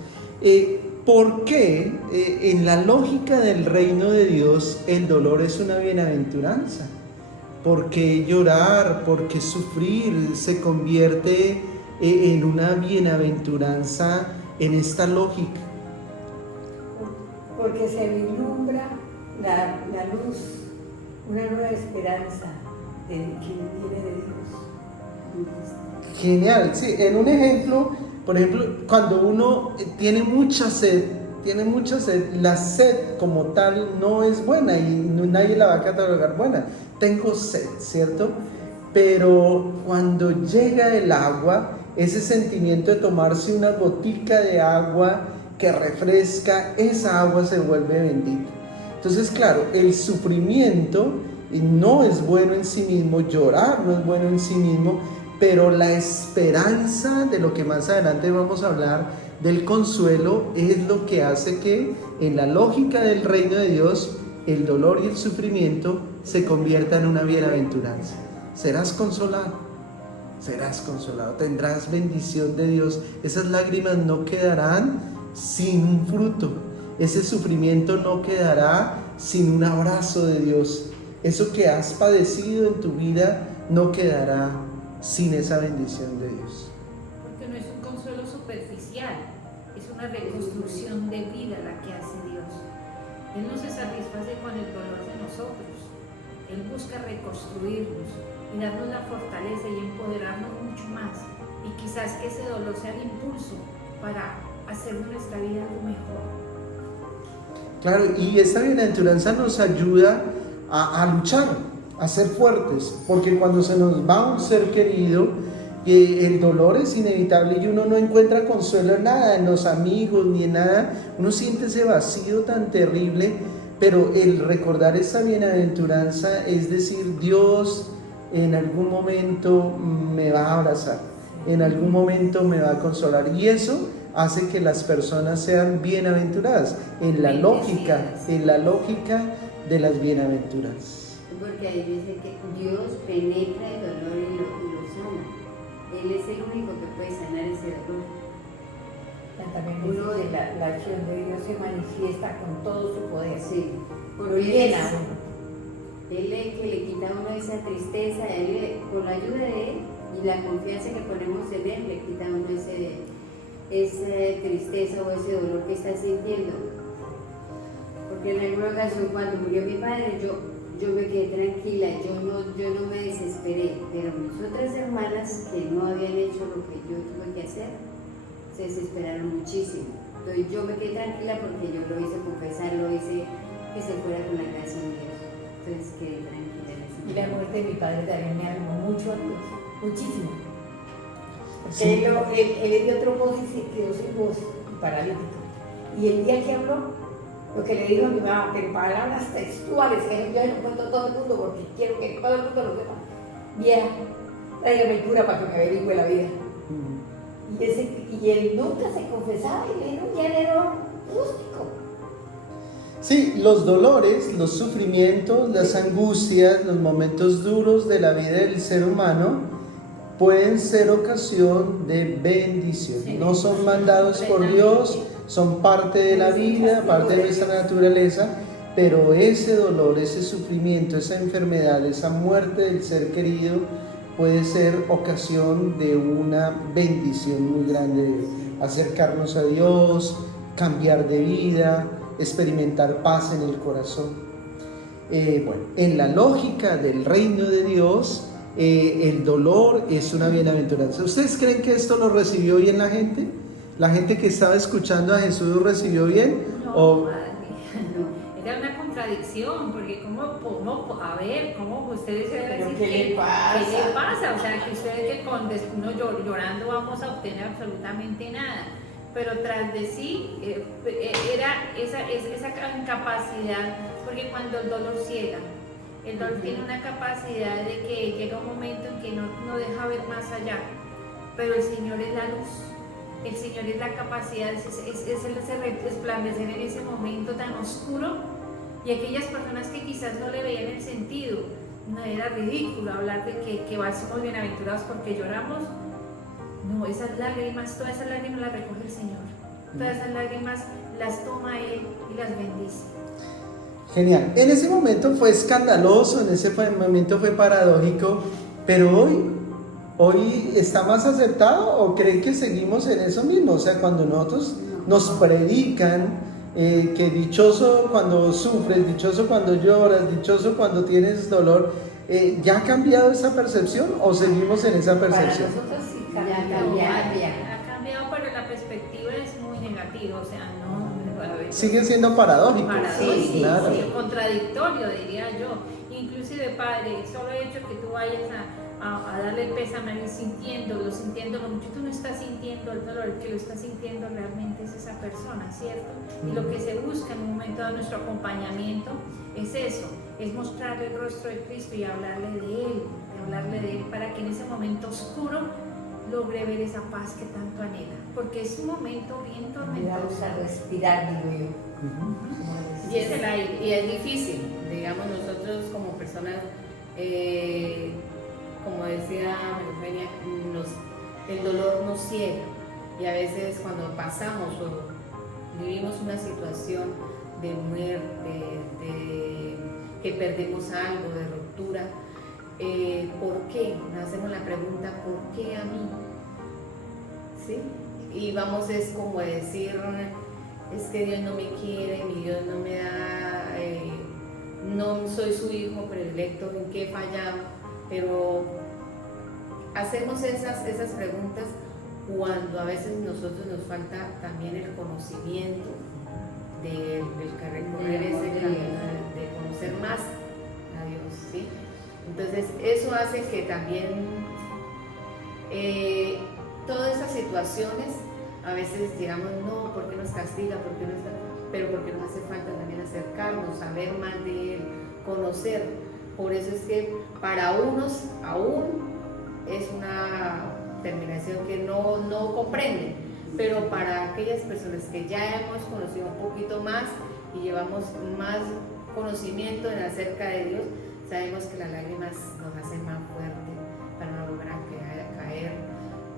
¿por qué en la lógica del reino de Dios el dolor es una bienaventuranza? ¿Por qué llorar, por qué sufrir se convierte en una bienaventuranza en esta lógica? Porque se vislumbra la luz, una nueva esperanza que viene de Dios. Genial, sí, en un ejemplo, por ejemplo, cuando uno tiene mucha sed, la sed como tal no es buena y nadie la va a catalogar buena. Tengo sed, ¿cierto? Pero cuando llega el agua, ese sentimiento de tomarse una gotica de agua que refresca, esa agua se vuelve bendita. Entonces, claro, el sufrimiento no es bueno en sí mismo, llorar no es bueno en sí mismo, pero la esperanza de lo que más adelante vamos a hablar, del consuelo, es lo que hace que en la lógica del reino de Dios el dolor y el sufrimiento se conviertan en una bienaventuranza. Serás consolado, tendrás bendición de Dios. Esas lágrimas no quedarán sin un fruto, ese sufrimiento no quedará sin un abrazo de Dios. Eso que has padecido en tu vida no quedará sin esa bendición de Dios. Porque no es un consuelo superficial, es una reconstrucción de vida la que hace Dios. Él no se satisface con el dolor de nosotros, Él busca reconstruirnos y darnos la fortaleza y empoderarnos mucho más. Y quizás que ese dolor sea el impulso para hacer de nuestra vida algo mejor. Claro, y esta bienaventuranza nos ayuda a luchar, a ser fuertes, porque cuando se nos va un ser querido, el dolor es inevitable y uno no encuentra consuelo en nada, en los amigos ni en nada. Uno siente ese vacío tan terrible, pero el recordar esa bienaventuranza es decir, Dios en algún momento me va a abrazar, en algún momento me va a consolar, y eso hace que las personas sean bienaventuradas en la lógica de las bienaventuranzas. Porque ahí dice que Dios penetra el dolor y lo sana. Él es el único que puede sanar ese dolor. También dice que la acción de Dios se manifiesta con todo su poder. Sí, Lo porque llena a uno. Él es el que le quita a uno esa tristeza, con la ayuda de Él y la confianza que ponemos en Él, le quita a uno esa tristeza o ese dolor que está sintiendo. Porque en alguna ocasión cuando murió mi padre, yo me quedé tranquila, yo no me desesperé, pero mis otras hermanas que no habían hecho lo que yo tuve que hacer, se desesperaron muchísimo. Entonces yo me quedé tranquila porque yo lo hice confesar, lo hice que se fuera con la gracia de Dios. Entonces quedé tranquila en ese Y la muerte de mi padre también me animó mucho a Dios, muchísimo. Porque Sí. él es de otro voz y se quedó sin voz, paralítico. Y el día que habló, lo que le dijo a mi mamá, pero palabras textuales, que yo lo cuento a todo el mundo porque quiero que todo el mundo lo sepa. Vieja, tráigame el cura para que me averigüe la vida. Y él nunca se confesaba y le dijo, ya era rústico. Sí, los dolores, los sufrimientos, las angustias, los momentos duros de la vida del ser humano pueden ser ocasión de bendición. No son mandados por Dios, son parte de la vida, parte de nuestra naturaleza, pero ese dolor, ese sufrimiento, esa enfermedad, esa muerte del ser querido puede ser ocasión de una bendición muy grande, acercarnos a Dios, cambiar de vida, experimentar paz en el corazón. Bueno, en la lógica del reino de Dios, el dolor es una bienaventuranza. ¿Ustedes creen que esto lo recibió bien la gente? ¿La gente que estaba escuchando a Jesús lo recibió bien? No, era una contradicción, porque ¿cómo ustedes se van a decir ¿qué le pasa? ¿qué le pasa? O sea, que ustedes que con uno llorando vamos a obtener absolutamente nada. Pero tras de sí era esa incapacidad, porque cuando el dolor ciega, el dolor tiene una capacidad de que llega un momento en que no deja ver más allá, pero el Señor es la luz, el Señor es la capacidad, es el resplandecer en ese momento tan oscuro, y aquellas personas que quizás no le veían el sentido, no era ridículo hablar de que somos bienaventurados porque lloramos. No, todas esas lágrimas las recoge el Señor. Todas esas lágrimas las toma Él y las bendice. Genial. En ese momento fue escandaloso, en ese momento fue paradójico, pero hoy está más aceptado, ¿o creen que seguimos en eso mismo? O sea, cuando nosotros nos predican que dichoso cuando sufres, dichoso cuando lloras, dichoso cuando tienes dolor, ¿ya ha cambiado esa percepción o seguimos en esa percepción? Para nosotros sí Ya cambia. cambia. Ha cambiado, pero la perspectiva es muy negativa. O sea, no, a ver, sigue siendo paradójico. Paradójico, Claro. sí, contradictorio, diría yo. Inclusive, padre, solo el hecho que tú vayas a darle el pésame sintiéndolo mucho, tú no estás sintiendo el dolor, el que lo está sintiendo realmente es esa persona, ¿cierto? Y lo que se busca en un momento de nuestro acompañamiento es eso, es mostrarle el rostro de Cristo y hablarle de Él, para que en ese momento oscuro logre ver esa paz que tanto anhela, porque es un momento bien Vamos tormentoso. a respirar, digo yo. Ujú. Y Es el aire. y es difícil, digamos, nosotros como personas, como decía María Eugenia, el dolor nos ciega, y a veces cuando pasamos o vivimos una situación de muerte, de que perdemos algo, de ruptura, ¿por qué? Nos hacemos la pregunta, ¿por qué a mí? ¿Sí? Y vamos, es como decir, es que Dios no me quiere, mi Dios no me da, no soy su hijo predilecto, ¿en qué he fallado? Pero hacemos esas preguntas cuando a veces nosotros nos falta también el conocimiento del que recorrer ese camino, de conocer más a Dios, ¿sí? Entonces eso hace que también todas esas situaciones a veces digamos, no, ¿por qué nos castiga? ¿Por qué no está? Pero porque nos hace falta también acercarnos, saber más de Él, conocer. Por eso es que para unos aún es una terminación que no comprenden, pero para aquellas personas que ya hemos conocido un poquito más y llevamos más conocimiento en acerca de Dios, sabemos que las lágrimas nos hacen más fuertes para no volver a caer.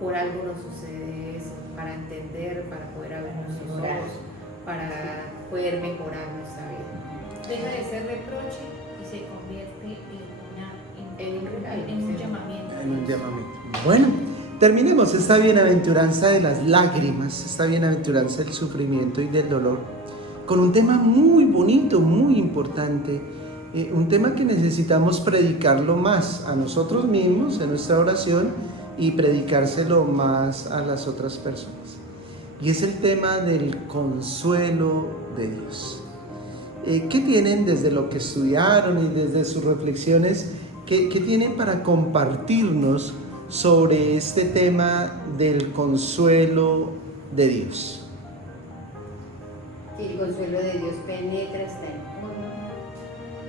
Por algo nos sucede eso, para entender, para poder abrir nuestros ojos, para poder mejorar nuestra vida. Deja de ser reproche y se convierte en un llamamiento. En un llamamiento. Bueno, terminemos esta bienaventuranza de las lágrimas, esta bienaventuranza del sufrimiento y del dolor, con un tema muy bonito, muy importante, un tema que necesitamos predicarlo más a nosotros mismos en nuestra oración y predicárselo más a las otras personas. Y es el tema del consuelo de Dios. ¿Qué tienen desde lo que estudiaron y desde sus reflexiones? ¿Qué tienen para compartirnos sobre este tema del consuelo de Dios? El consuelo de Dios penetra hasta el fondo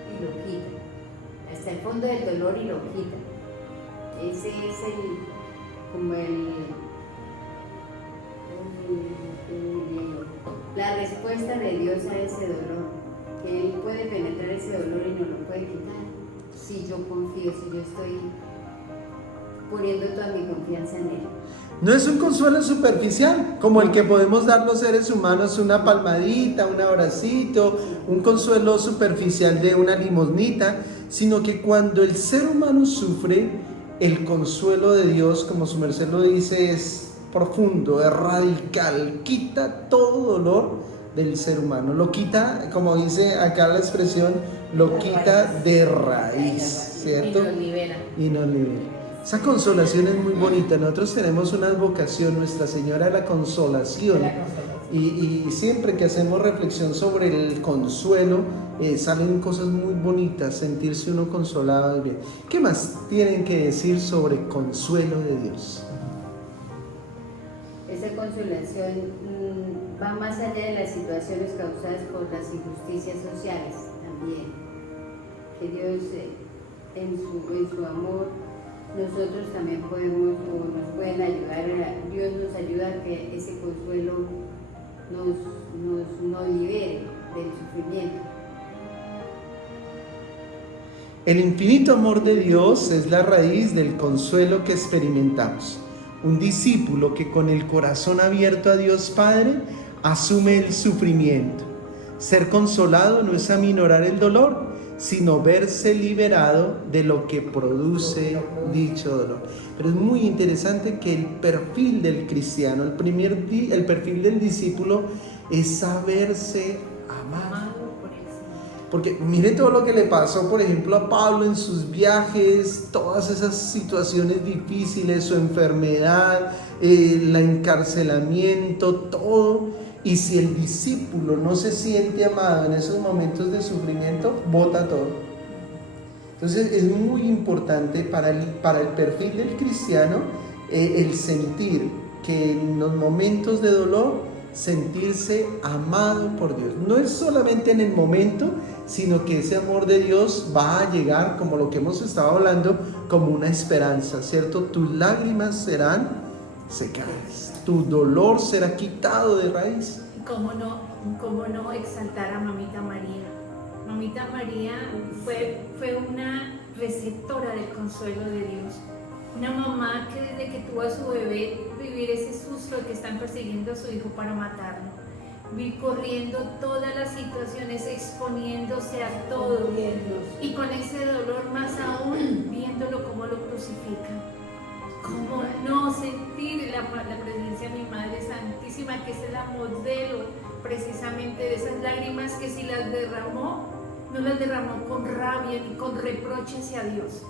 y lo quita, hasta el fondo del dolor y lo quita. Ese es la respuesta de Dios a ese dolor, que Él puede penetrar ese dolor y no lo puede quitar. Si yo confío, si yo estoy poniendo toda mi confianza en Él. No es un consuelo superficial, como el que podemos dar los seres humanos, una palmadita, un abracito, un consuelo superficial de una limosnita, sino que cuando el ser humano sufre, el consuelo de Dios, como su merced lo dice, es profundo, es radical, quita todo dolor del ser humano, lo quita, como dice acá la expresión, lo quita de raíz, ¿cierto? Y nos libera. Y nos libera. Esa consolación es muy bonita. Nosotros tenemos una advocación, Nuestra Señora de la Consolación, y siempre que hacemos reflexión sobre el consuelo, salen cosas muy bonitas, sentirse uno consolado y bien. ¿Qué más tienen que decir sobre consuelo de Dios? Esa consolación va más allá de las situaciones causadas por las injusticias sociales también. Que Dios en su amor, nosotros también podemos o nos pueden ayudar, Dios nos ayuda a que ese consuelo nos libere del sufrimiento. El infinito amor de Dios es la raíz del consuelo que experimentamos. Un discípulo que con el corazón abierto a Dios Padre asume el sufrimiento. Ser consolado no es aminorar el dolor, sino verse liberado de lo que produce dicho dolor. Pero es muy interesante que el perfil del cristiano, el perfil del discípulo es saberse amado. Porque mire todo lo que le pasó, por ejemplo, a Pablo en sus viajes, todas esas situaciones difíciles, su enfermedad, el encarcelamiento, todo. Y si el discípulo no se siente amado en esos momentos de sufrimiento, bota todo. Entonces es muy importante para el perfil del cristiano el sentir que en los momentos de dolor, sentirse amado por Dios. No es solamente en el momento, sino que ese amor de Dios va a llegar, como lo que hemos estado hablando, como una esperanza, ¿cierto? Tus lágrimas serán secadas, tu dolor será quitado de raíz. ¿Cómo no exaltar a Mamita María? Mamita María fue una receptora del consuelo de Dios. Una mamá que desde que tuvo a su bebé, vivir ese susto de que están persiguiendo a su hijo para matarlo, vi corriendo todas las situaciones, exponiéndose a todo, y con ese dolor más aún, viéndolo como lo crucifican. ¿Cómo no sentir la presencia de mi Madre Santísima, que es la modelo precisamente de esas lágrimas que si las derramó, no las derramó con rabia ni con reproche hacia Dios,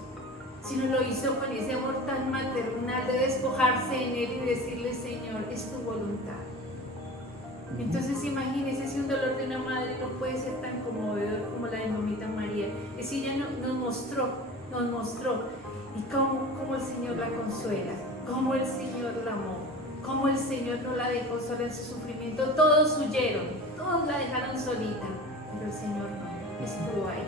sino lo hizo con ese amor tan maternal de despojarse en Él y decirle: Señor, es tu voluntad. Entonces imagínense, si un dolor de una madre no puede ser tan conmovedor como la de Mamita María. Es decir, ella nos mostró y cómo el Señor la consuela, cómo el Señor la amó, cómo el Señor no la dejó sola en su sufrimiento. Todos huyeron, todos la dejaron solita, pero el Señor no, estuvo ahí.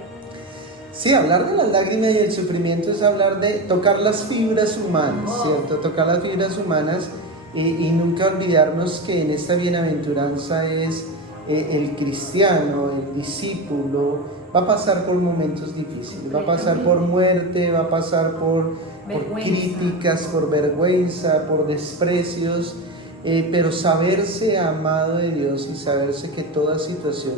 Sí, hablar de las lágrimas y el sufrimiento es hablar de tocar las fibras humanas, ¿cierto? Tocar las fibras humanas y nunca olvidarnos que en esta bienaventuranza es el cristiano, el discípulo, va a pasar por momentos difíciles, va a pasar por muerte, va a pasar por críticas, por vergüenza, por desprecios, pero saberse amado de Dios y saberse que toda situación,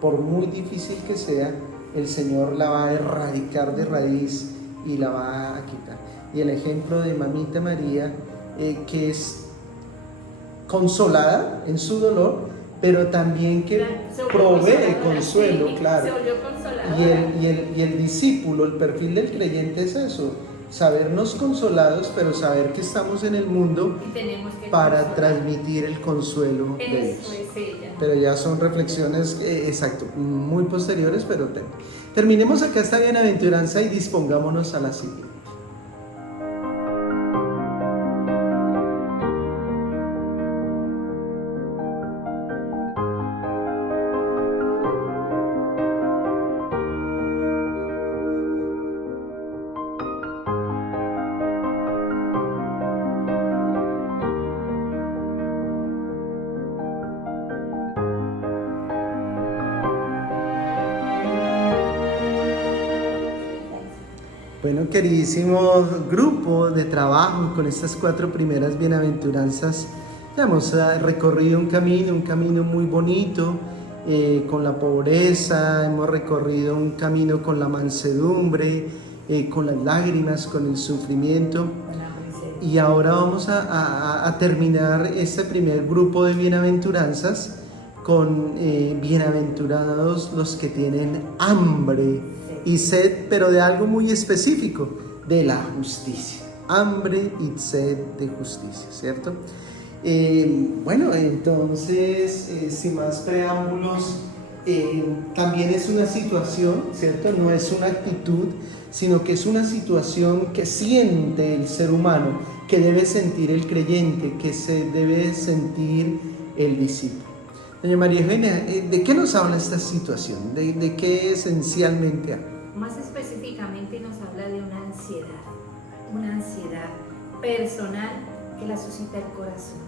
por muy difícil que sea, el Señor la va a erradicar de raíz y la va a quitar. Y el ejemplo de Mamita María, que es consolada en su dolor, pero también que provee consuelo, sí, claro. Se volvió consoladora. Y el discípulo, el perfil del creyente es eso, sabernos consolados, pero saber que estamos en el mundo Y tenemos que para consolar. transmitir el consuelo de Dios. Eso es ella. Pero ya son reflexiones, exacto, muy posteriores, pero terminemos acá esta bienaventuranza y dispongámonos a la siguiente. Bueno, queridísimo grupo de trabajo, con estas 4 primeras bienaventuranzas, hemos recorrido un camino muy bonito, con la pobreza, hemos recorrido un camino con la mansedumbre, con las lágrimas, con el sufrimiento, y ahora vamos a terminar este primer grupo de bienaventuranzas con bienaventurados los que tienen hambre y sed, pero de algo muy específico, de la justicia. Hambre y sed de justicia, ¿cierto? Bueno, entonces, sin más preámbulos, también es una situación, ¿cierto? No es una actitud, sino que es una situación que siente el ser humano, que debe sentir el creyente, que se debe sentir el discípulo. Doña María Eugenia, ¿de qué nos habla esta situación? ¿De qué esencialmente habla? Más específicamente nos habla de una ansiedad personal que la suscita el corazón.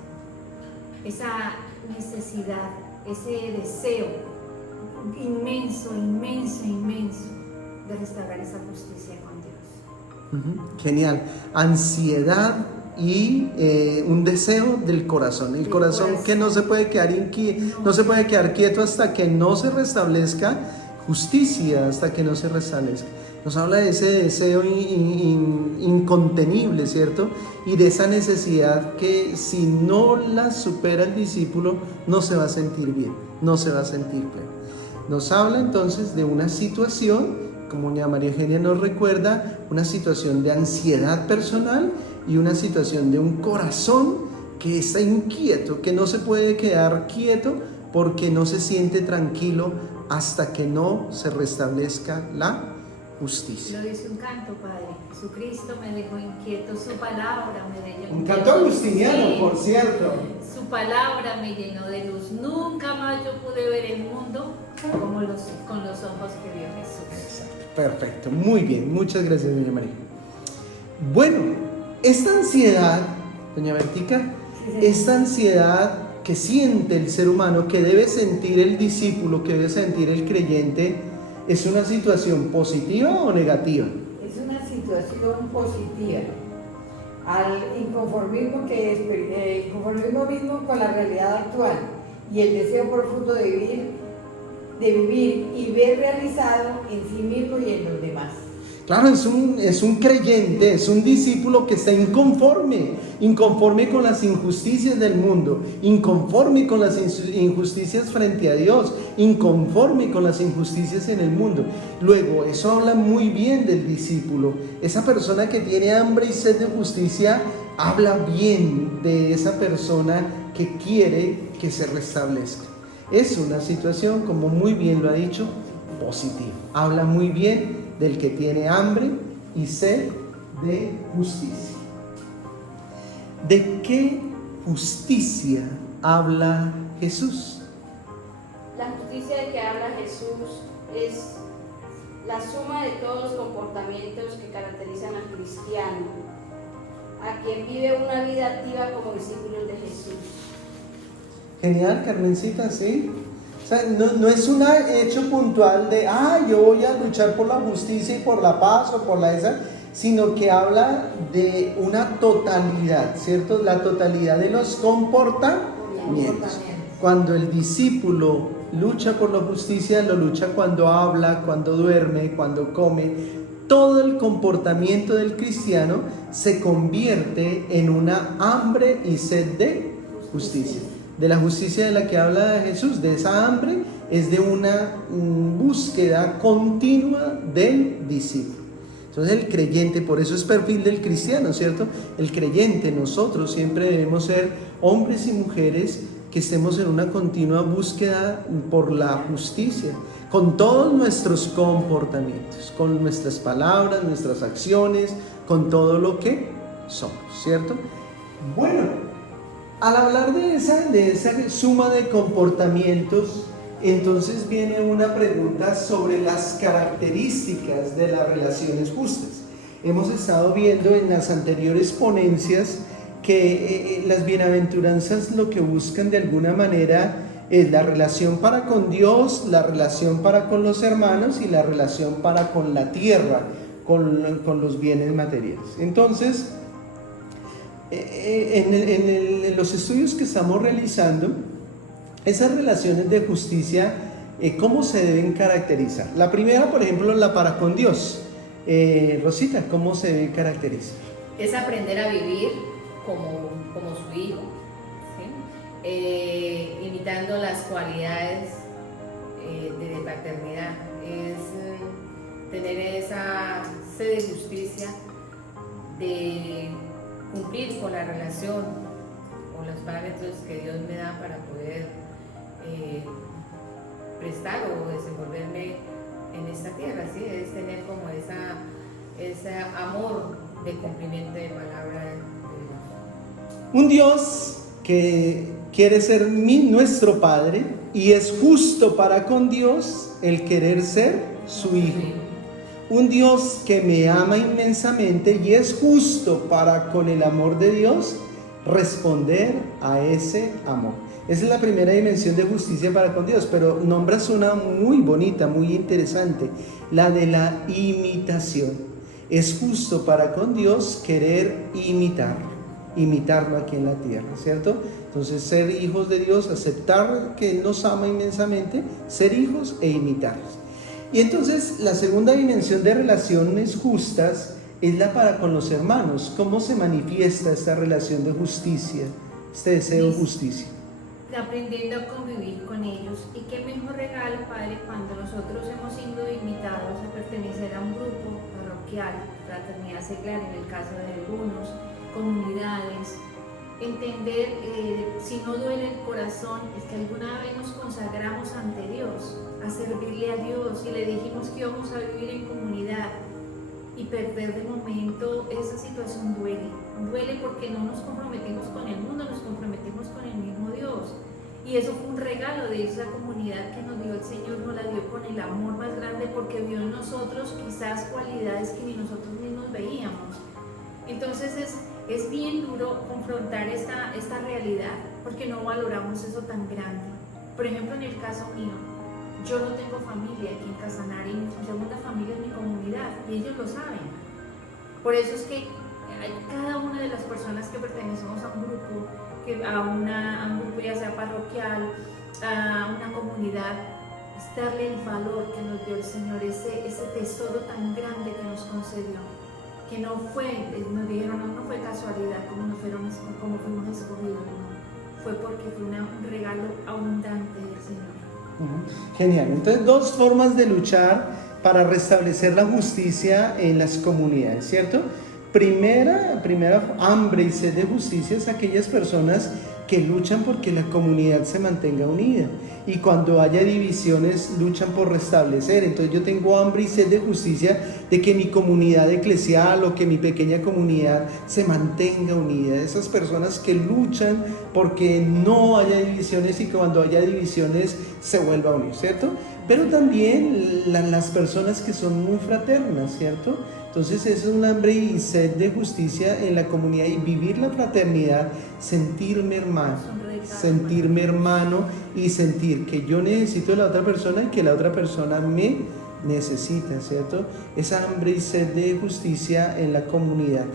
Esa necesidad, ese deseo inmenso de restaurar esa justicia con Dios. Genial. Ansiedad y un deseo del corazón. El corazón que no se puede quedar no se puede quedar quieto hasta que no se restablezca justicia, hasta que no se restablezca. Nos habla de ese deseo incontenible, ¿cierto? Y de esa necesidad que si no la supera el discípulo, no se va a sentir bien, no se va a sentir pleno. Nos habla entonces de una situación, como doña María Eugenia nos recuerda, una situación de ansiedad personal y una situación de un corazón que está inquieto, que no se puede quedar quieto porque no se siente tranquilo hasta que no se restablezca la justicia. Lo dice un canto, Padre. Jesucristo me dejó inquieto, su palabra me dejó Un inquieto. canto agustiniano, Sí. por cierto. Su palabra me llenó de luz. Nunca más yo pude ver el mundo como con los ojos que vio Jesús. Perfecto, muy bien, muchas gracias, doña María. Bueno, esta ansiedad, doña Bertica, esta ansiedad que siente el ser humano, que debe sentir el discípulo, que debe sentir el creyente, ¿es una situación positiva o negativa? Es una situación positiva. Al inconformismo el inconformismo mismo con la realidad actual y el deseo profundo de vivir y ver realizado en sí mismo y en los demás. Claro, es un creyente, es un discípulo que está inconforme con las injusticias del mundo, inconforme con las injusticias frente a Dios, inconforme con las injusticias en el mundo. Luego, eso habla muy bien del discípulo. Esa persona que tiene hambre y sed de justicia, habla bien de esa persona que quiere que se restablezca. Es una situación, como muy bien lo ha dicho, positiva. Habla muy bien del que tiene hambre y sed de justicia. ¿De qué justicia habla Jesús? La justicia de que habla Jesús es la suma de todos los comportamientos que caracterizan al cristiano, a quien vive una vida activa como discípulos de Jesús. Genial, Carmencita, ¿sí? O sea, no es un hecho puntual de, yo voy a luchar por la justicia y por la paz o por sino que habla de una totalidad, ¿cierto? La totalidad de los comportamientos. Cuando el discípulo lucha por la justicia, lo lucha cuando habla, cuando duerme, cuando come. Todo el comportamiento del cristiano se convierte en una hambre y sed de justicia. De la justicia de la que habla Jesús, de esa hambre, es de una búsqueda continua del discípulo. Entonces el creyente, por eso es perfil del cristiano, ¿cierto? El creyente, nosotros siempre debemos ser hombres y mujeres que estemos en una continua búsqueda por la justicia, con todos nuestros comportamientos, con nuestras palabras, nuestras acciones, con todo lo que somos, ¿cierto? Bueno, al hablar de esa suma de comportamientos, entonces viene una pregunta sobre las características de las relaciones justas. Hemos estado viendo en las anteriores ponencias que las bienaventuranzas lo que buscan de alguna manera es la relación para con Dios, la relación para con los hermanos y la relación para con la tierra, con los bienes materiales. Entonces, en los estudios que estamos realizando, esas relaciones de justicia, ¿cómo se deben caracterizar? La primera, por ejemplo, la para con Dios. Rosita, ¿cómo se debe caracterizar? Es aprender a vivir como su hijo, ¿sí? Imitando las cualidades de paternidad. Es tener esa sed de justicia, de cumplir con la relación, con los parámetros que Dios me da para poder prestar o desenvolverme en esta tierra, ¿sí? Es tener como ese amor de cumplimiento de palabra de Dios. Un Dios que quiere ser nuestro Padre, y es justo para con Dios el querer ser su hijo. Un Dios que me ama inmensamente y es justo para con el amor de Dios responder a ese amor. Esa es la primera dimensión de justicia para con Dios, pero nombras una muy bonita, muy interesante, la de la imitación. Es justo para con Dios querer imitarlo aquí en la tierra, ¿cierto? Entonces, ser hijos de Dios, aceptar que Él nos ama inmensamente, ser hijos e imitarlos. Y entonces, la segunda dimensión de relaciones justas es la para con los hermanos. ¿Cómo se manifiesta esta relación de justicia, este deseo de justicia? Aprendiendo a convivir con ellos. Y qué mejor regalo, Padre, cuando nosotros hemos sido invitados a pertenecer a un grupo parroquial, fraternidad seglar en el caso de algunos, comunidades, entender, si no duele el corazón, es que alguna vez nos consagramos ante Dios, a servirle a Dios y le dijimos que íbamos a vivir en comunidad, y perder de momento esa situación duele porque no nos comprometimos con el mundo, nos comprometimos con el mismo Dios, y eso fue un regalo de esa comunidad que nos dio el Señor, nos la dio con el amor más grande porque vio en nosotros quizás cualidades que ni nosotros mismos veíamos. Entonces es bien duro confrontar esta realidad porque no valoramos eso tan grande. Por ejemplo, en el caso mío, yo no tengo familia aquí en Casanare, mi segunda familia es mi comunidad y ellos lo saben. Por eso es que cada una de las personas que pertenecemos a un grupo, a un grupo ya sea parroquial, a una comunidad, es darle el valor que nos dio el Señor, ese tesoro tan grande que nos concedió. Que no fue, nos dijeron, no fue casualidad como fuimos escogidos, no. Fue porque fue un regalo abundante del Señor. Genial. Entonces, dos formas de luchar para restablecer la justicia en las comunidades, ¿cierto? Primera, hambre y sed de justicia es aquellas personas que luchan porque la comunidad se mantenga unida, y cuando haya divisiones luchan por restablecer. Entonces yo tengo hambre y sed de justicia de que mi comunidad eclesial o que mi pequeña comunidad se mantenga unida, esas personas que luchan porque no haya divisiones y que cuando haya divisiones se vuelva a unir, ¿cierto? Pero también las personas que son muy fraternas, ¿cierto? Entonces es un hambre y sed de justicia en la comunidad, y vivir la fraternidad, sentirme hermano y sentir que yo necesito de la otra persona y que la otra persona me necesita, ¿cierto? Esa hambre y sed de justicia en la comunidad,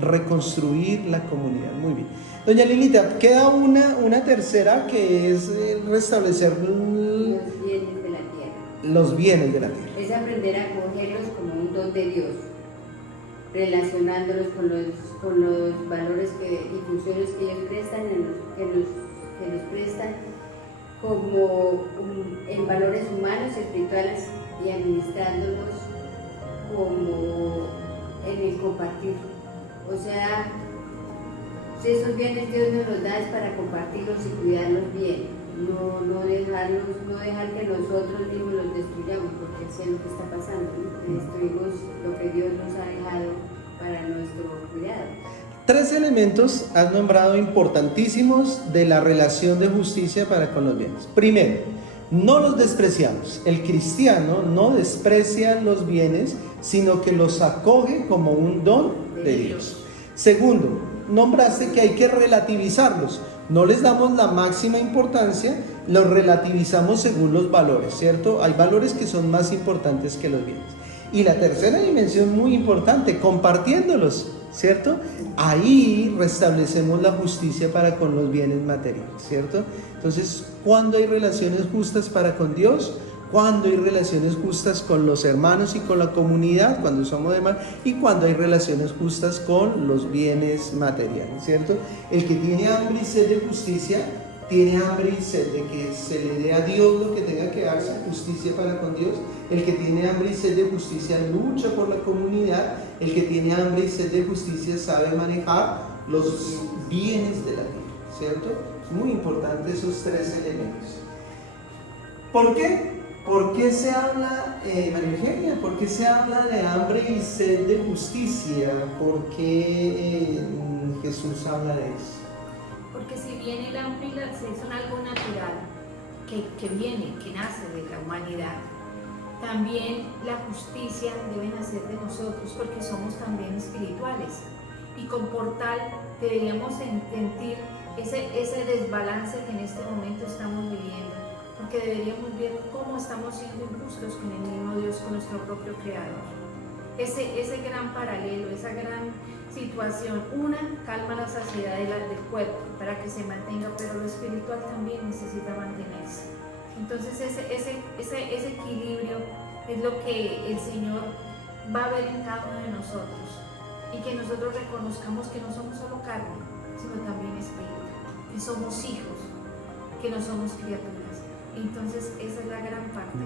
reconstruir la comunidad. Muy bien. Doña Lilita, queda una tercera, que es restablecer los bienes de la tierra. Es aprender a acogerlos como un don de Dios, relacionándolos con los valores y funciones que ellos prestan, que nos prestan, como en valores humanos, espirituales, y administrándolos como en el compartir. O sea, si esos bienes Dios nos los da es para compartirlos y cuidarlos bien. No dejar que nosotros mismos los destruyamos, porque eso es lo que está pasando, ¿no? Destruimos lo que Dios nos ha dejado para nuestro cuidado. 3 elementos has nombrado importantísimos de la relación de justicia para con los bienes. Primero, no los despreciamos. El cristiano no desprecia los bienes, sino que los acoge como un don de Dios. Segundo, nombraste que hay que relativizarlos. No les damos la máxima importancia, los relativizamos según los valores, ¿cierto? Hay valores que son más importantes que los bienes. Y la tercera dimensión muy importante, compartiéndolos, ¿cierto? Ahí restablecemos la justicia para con los bienes materiales, ¿cierto? Entonces, ¿cuándo hay relaciones justas para con Dios? Cuando hay relaciones justas con los hermanos y con la comunidad, cuando somos hermanos, y cuando hay relaciones justas con los bienes materiales, ¿cierto? El que tiene hambre y sed de justicia, tiene hambre y sed de que se le dé a Dios lo que tenga que darse, justicia para con Dios. El que tiene hambre y sed de justicia lucha por la comunidad. El que tiene hambre y sed de justicia sabe manejar los bienes de la tierra, ¿cierto? Es muy importante esos 3 elementos. ¿Por qué? ¿Por qué se habla, María Eugenia, por qué se habla de hambre y sed de justicia? ¿Por qué Jesús habla de eso? Porque si bien el hambre y la sed son algo natural, que viene, que nace de la humanidad, también la justicia debe nacer de nosotros, porque somos también espirituales. Y por tal deberíamos sentir ese desbalance que en este momento estamos viviendo, porque deberíamos ver cómo estamos siendo injustos con el mismo Dios, con nuestro propio Creador. Ese gran paralelo, esa gran situación, calma la saciedad del cuerpo para que se mantenga, pero lo espiritual también necesita mantenerse. Entonces ese equilibrio es lo que el Señor va a ver en cada uno de nosotros, y que nosotros reconozcamos que no somos solo carne, sino también espíritu, que somos hijos, que no somos criaturas. Entonces esa es la gran parte.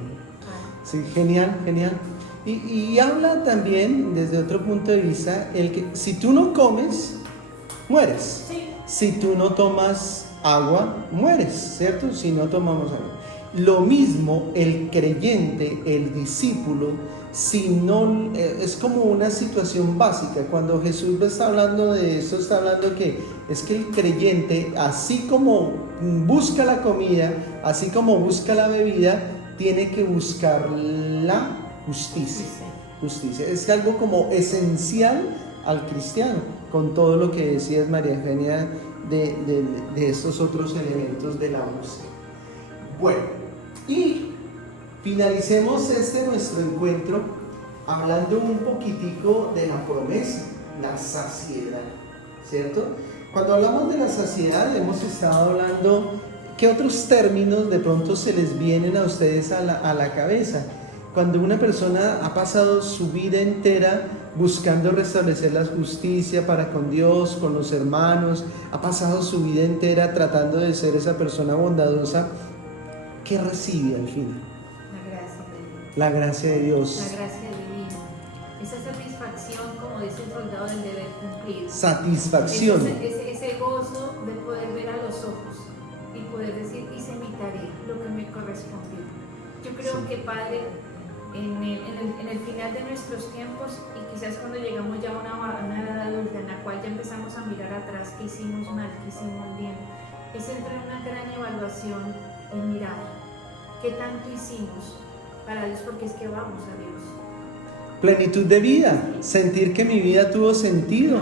Sí, genial. Y habla también desde otro punto de vista, el que si tú no comes, mueres. Sí. si tú no tomas agua, mueres, ¿cierto? Si no tomamos agua. Lo mismo el creyente, el discípulo, si no, es como una situación básica. Cuando Jesús está hablando de eso, está hablando que es que el creyente, así como busca la comida, así como busca la bebida, tiene que buscar la justicia. Justicia. Es algo como esencial al cristiano, con todo lo que decías, María Eugenia, de estos otros elementos de la búsqueda. Bueno, y finalicemos nuestro encuentro hablando un poquitico de la promesa, la saciedad, ¿cierto? Cuando hablamos de la saciedad hemos estado hablando, ¿qué otros términos de pronto se les vienen a ustedes a la cabeza? Cuando una persona ha pasado su vida entera buscando restablecer la justicia para con Dios, con los hermanos, ha pasado su vida entera tratando de ser esa persona bondadosa, ¿qué recibe al final? La gracia de Dios. La gracia de Dios. La gracia divina. Esa satisfacción, como dice el soldado, del deber cumplir. Satisfacción. Ese gozo de poder ver a los ojos y poder decir, hice mi tarea, lo que me correspondió. Yo creo que, Padre, en el final de nuestros tiempos, y quizás cuando llegamos ya a una edad adulta en la cual ya empezamos a mirar atrás qué hicimos mal, qué hicimos bien, es entrar en una gran evaluación y mirar qué tanto hicimos para Dios, porque es que vamos a Dios. Plenitud de vida, sentir que mi vida tuvo sentido,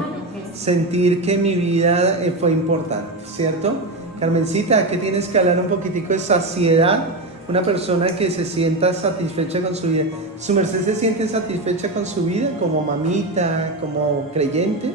sentir que mi vida fue importante, ¿cierto? Carmencita, ¿qué tienes que hablar un poquitico de saciedad? Una persona que se sienta satisfecha con su vida. ¿Su merced se siente satisfecha con su vida como mamita, como creyente?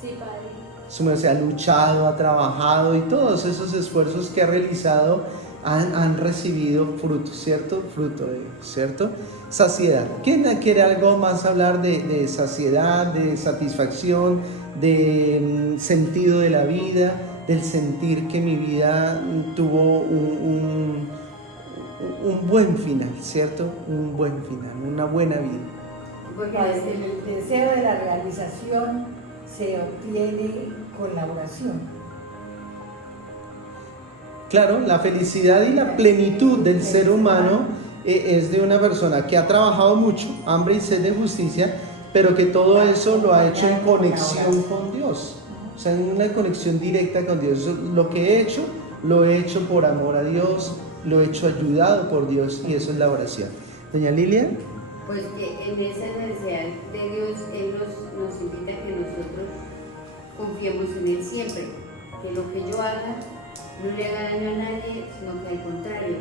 Sí, Padre. Su merced ha luchado, ha trabajado y todos esos esfuerzos que ha realizado han recibido fruto, ¿cierto? Fruto de Dios, ¿cierto? Saciedad. ¿Quién quiere algo más hablar de saciedad, de satisfacción, de sentido de la vida, del sentir que mi vida tuvo un buen final, ¿cierto? Un buen final, una buena vida. Porque el deseo de la realización se obtiene con la oración. Claro, la felicidad y la plenitud del ser humano es de una persona que ha trabajado mucho, hambre y sed de justicia, pero que todo eso lo ha hecho en conexión con Dios, o sea, en una conexión directa con Dios. Lo que he hecho, lo he hecho por amor a Dios, lo he hecho ayudado por Dios, y eso es la oración. Doña Lilia. Pues que en esa necesidad de Dios, Él nos invita a que nosotros confiemos en Él siempre, que lo que yo haga no le haga daño a nadie, sino que al contrario,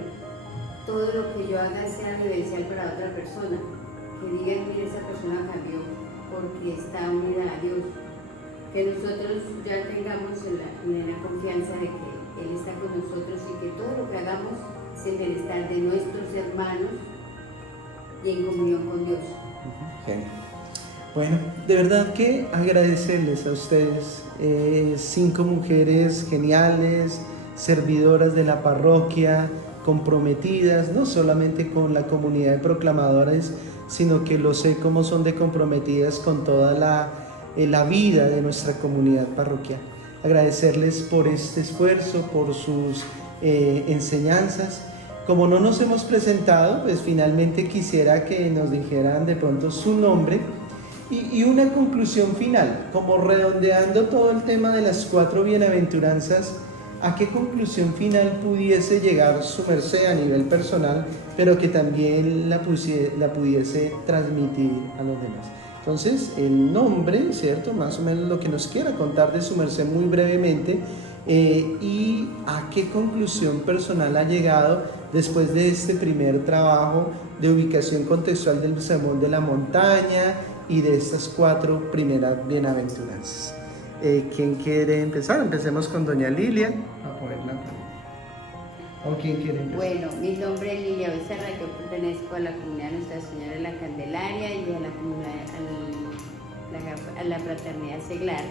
todo lo que yo haga sea reverencial para otra persona, que digan, mire, esa persona cambió porque está unida a Dios, que nosotros ya tengamos la confianza de que Él está con nosotros y que todo lo que hagamos es el bienestar de nuestros hermanos y en comunión con Dios. Genial. Bueno, de verdad que agradecerles a ustedes, 5 mujeres geniales, servidoras de la parroquia, comprometidas, no solamente con la comunidad de proclamadores, sino que lo sé como son de comprometidas con toda la vida de nuestra comunidad parroquial. Agradecerles por este esfuerzo, por sus enseñanzas. Como no nos hemos presentado, pues finalmente quisiera que nos dijeran de pronto su nombre y una conclusión final, como redondeando todo el tema de las 4 bienaventuranzas. ¿A qué conclusión final pudiese llegar su merced a nivel personal, pero que también la pudiese transmitir a los demás? Entonces, el nombre, ¿cierto? Más o menos lo que nos quiera contar de su merced muy brevemente, y a qué conclusión personal ha llegado después de este primer trabajo de ubicación contextual del Sermón de la Montaña y de estas 4 primeras bienaventuranzas. ¿Quién quiere empezar? Empecemos con doña Lilia. ¿O quién quiere empezar? Bueno, mi nombre es Lilia Becerra, yo pertenezco a la comunidad Nuestra Señora de la Candelaria y a la comunidad, a la fraternidad seglar.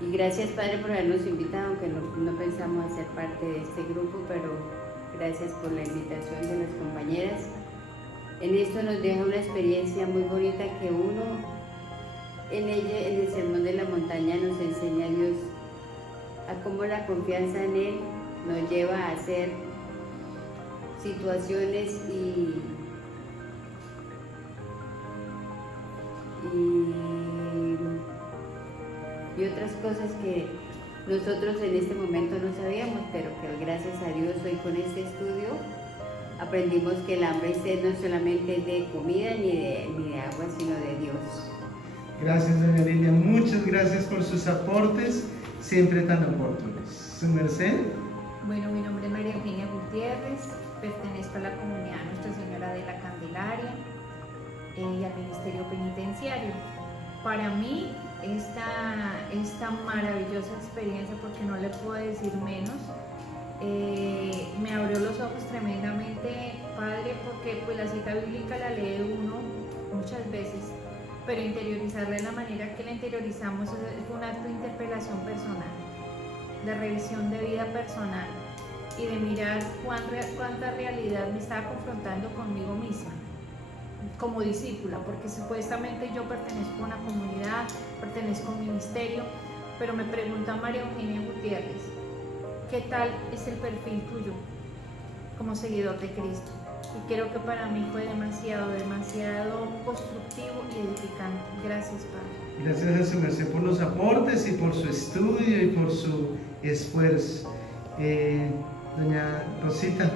Y gracias, Padre, por habernos invitado, aunque no pensamos hacer parte de este grupo, pero gracias por la invitación de las compañeras. En esto nos deja una experiencia muy bonita que uno, en el Sermón de la Montaña, nos enseña a Dios a cómo la confianza en Él nos lleva a hacer situaciones y otras cosas que nosotros en este momento no sabíamos, pero que gracias a Dios hoy con este estudio aprendimos que el hambre y sed no solamente es de comida ni de agua, sino de Dios. Gracias, doña Lilia. Muchas gracias por sus aportes, siempre tan oportunos. ¿Su merced? Bueno, mi nombre es María Eugenia Gutiérrez, pertenezco a la comunidad Nuestra Señora de la Candelaria y al Ministerio Penitenciario. Para mí, esta maravillosa experiencia, porque no le puedo decir menos, me abrió los ojos tremendamente, Padre, porque pues la cita bíblica la lee uno muchas veces, pero interiorizarla de la manera que la interiorizamos es un acto de interpelación personal, de revisión de vida personal y de mirar cuánta realidad me estaba confrontando conmigo misma como discípula, porque supuestamente yo pertenezco a una comunidad, pertenezco a un ministerio, pero me pregunta María Eugenia Gutiérrez, ¿qué tal es el perfil tuyo como seguidor de Cristo? Y creo que para mí fue demasiado constructivo y edificante. Gracias, Padre. Gracias a su merced por los aportes y por su estudio y por su esfuerzo. Doña Rosita.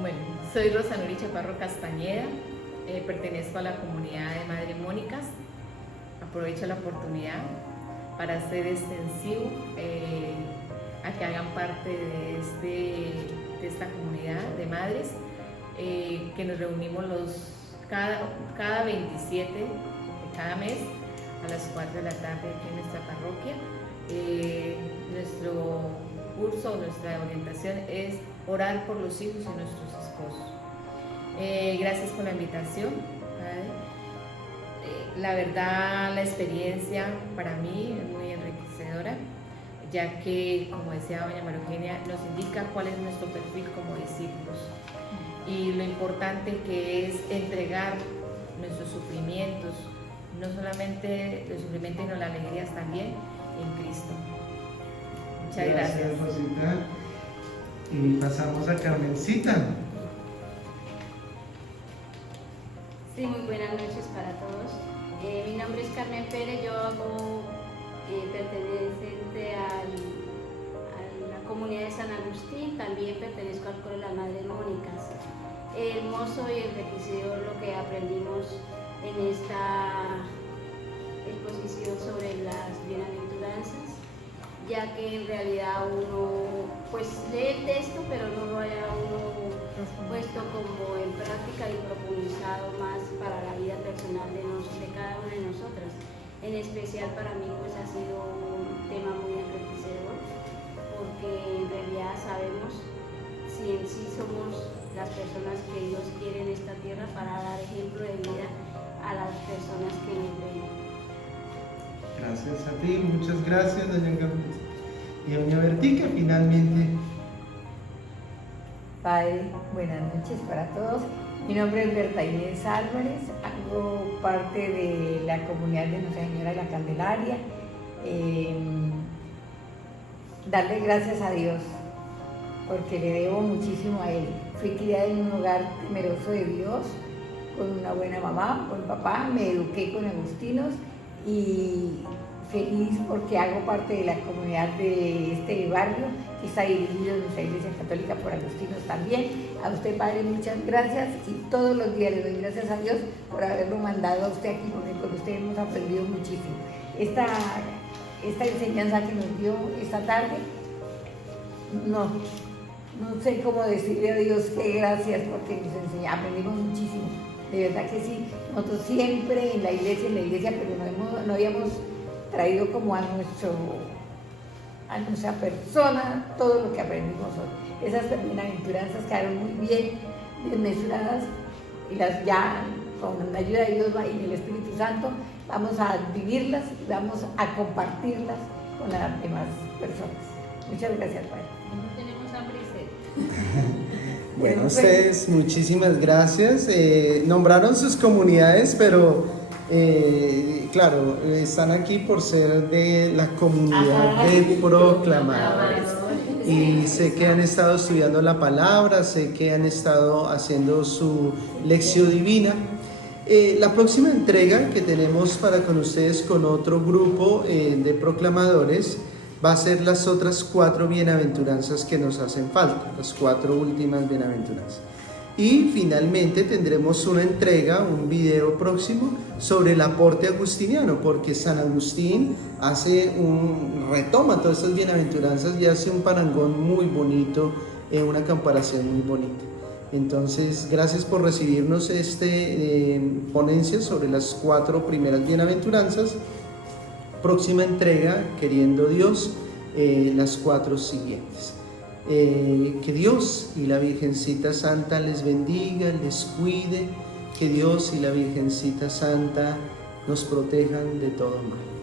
Bueno, soy Rosa Nuri Chaparro Castañeda, pertenezco a la comunidad de Madre Mónicas. Aprovecho la oportunidad para hacer extensivo a que hagan parte de esta comunidad de madres, que nos reunimos cada 27 de cada mes a las 4 de la tarde aquí en nuestra parroquia. Nuestro curso, nuestra orientación es orar por los hijos y nuestros esposos. Gracias por la invitación, Padre. La verdad, la experiencia para mí es muy enriquecedora, ya que, como decía doña María Eugenia, nos indica cuál es nuestro perfil como discípulos y lo importante que es entregar nuestros sufrimientos, no solamente los sufrimientos, sino las alegrías también en Cristo. Muchas gracias. Rosita. Y pasamos a Carmencita. Sí, muy buenas noches para todos. Mi nombre es Carmen Pérez, yo hago perteneciente a la comunidad de San Agustín, también pertenezco al coro de las Madres Mónicas. Hermoso y enriquecedor lo que aprendimos en esta exposición sobre las bienaventuranzas, ya que en realidad uno pues lee el texto, pero no lo haya uno puesto como en práctica y profundizado más para la vida personal de cada una de nosotras. En especial para mí pues ha sido un tema muy enriquecedor, porque en realidad sabemos si en sí somos las personas que Dios quiere en esta tierra para dar ejemplo de vida a las personas que nos ven. Gracias a ti, muchas gracias, doña Carmen. Y doña Bertica, finalmente. Padre, buenas noches para todos. Mi nombre es Berta Inés Álvarez, hago parte de la comunidad de Nuestra Señora de la Candelaria. Darle gracias a Dios, porque le debo muchísimo a Él. Fui criada en un hogar temeroso de Dios, con una buena mamá, buen papá, me eduqué con agustinos y feliz porque hago parte de la comunidad de este barrio que está dirigido en nuestra Iglesia Católica por agustinos también. A usted, Padre, muchas gracias y todos los días le doy gracias a Dios por haberlo mandado a usted aquí, porque con usted hemos aprendido muchísimo. Esta enseñanza que nos dio esta tarde, no sé cómo decirle a Dios que gracias porque nos enseñó, aprendimos muchísimo, de verdad que sí. Nosotros siempre en la iglesia, pero no habíamos traído como a nuestra persona todo lo que aprendimos hoy. Esas bienaventuranzas quedaron muy bien desmesuradas y las ya con la ayuda de Dios y del Espíritu Santo vamos a vivirlas y vamos a compartirlas con las demás personas. Muchas gracias, Padre. No tenemos hambre y sed. Bueno, ustedes, muchísimas gracias. Nombraron sus comunidades, pero Claro, están aquí por ser de la comunidad de proclamadores. Y sé que han estado estudiando la palabra, sé que han estado haciendo su lección divina. La próxima entrega que tenemos para con ustedes con otro grupo de proclamadores va a ser las otras 4 bienaventuranzas que nos hacen falta, las 4 últimas bienaventuranzas. Y finalmente tendremos una entrega, un video próximo sobre el aporte agustiniano, porque San Agustín retoma todas estas bienaventuranzas y hace un parangón muy bonito, una comparación muy bonita. Entonces, gracias por recibirnos ponencia sobre las 4 primeras bienaventuranzas. Próxima entrega, queriendo Dios, las 4 siguientes. Que Dios y la Virgencita Santa les bendiga, les cuide, que Dios y la Virgencita Santa nos protejan de todo mal.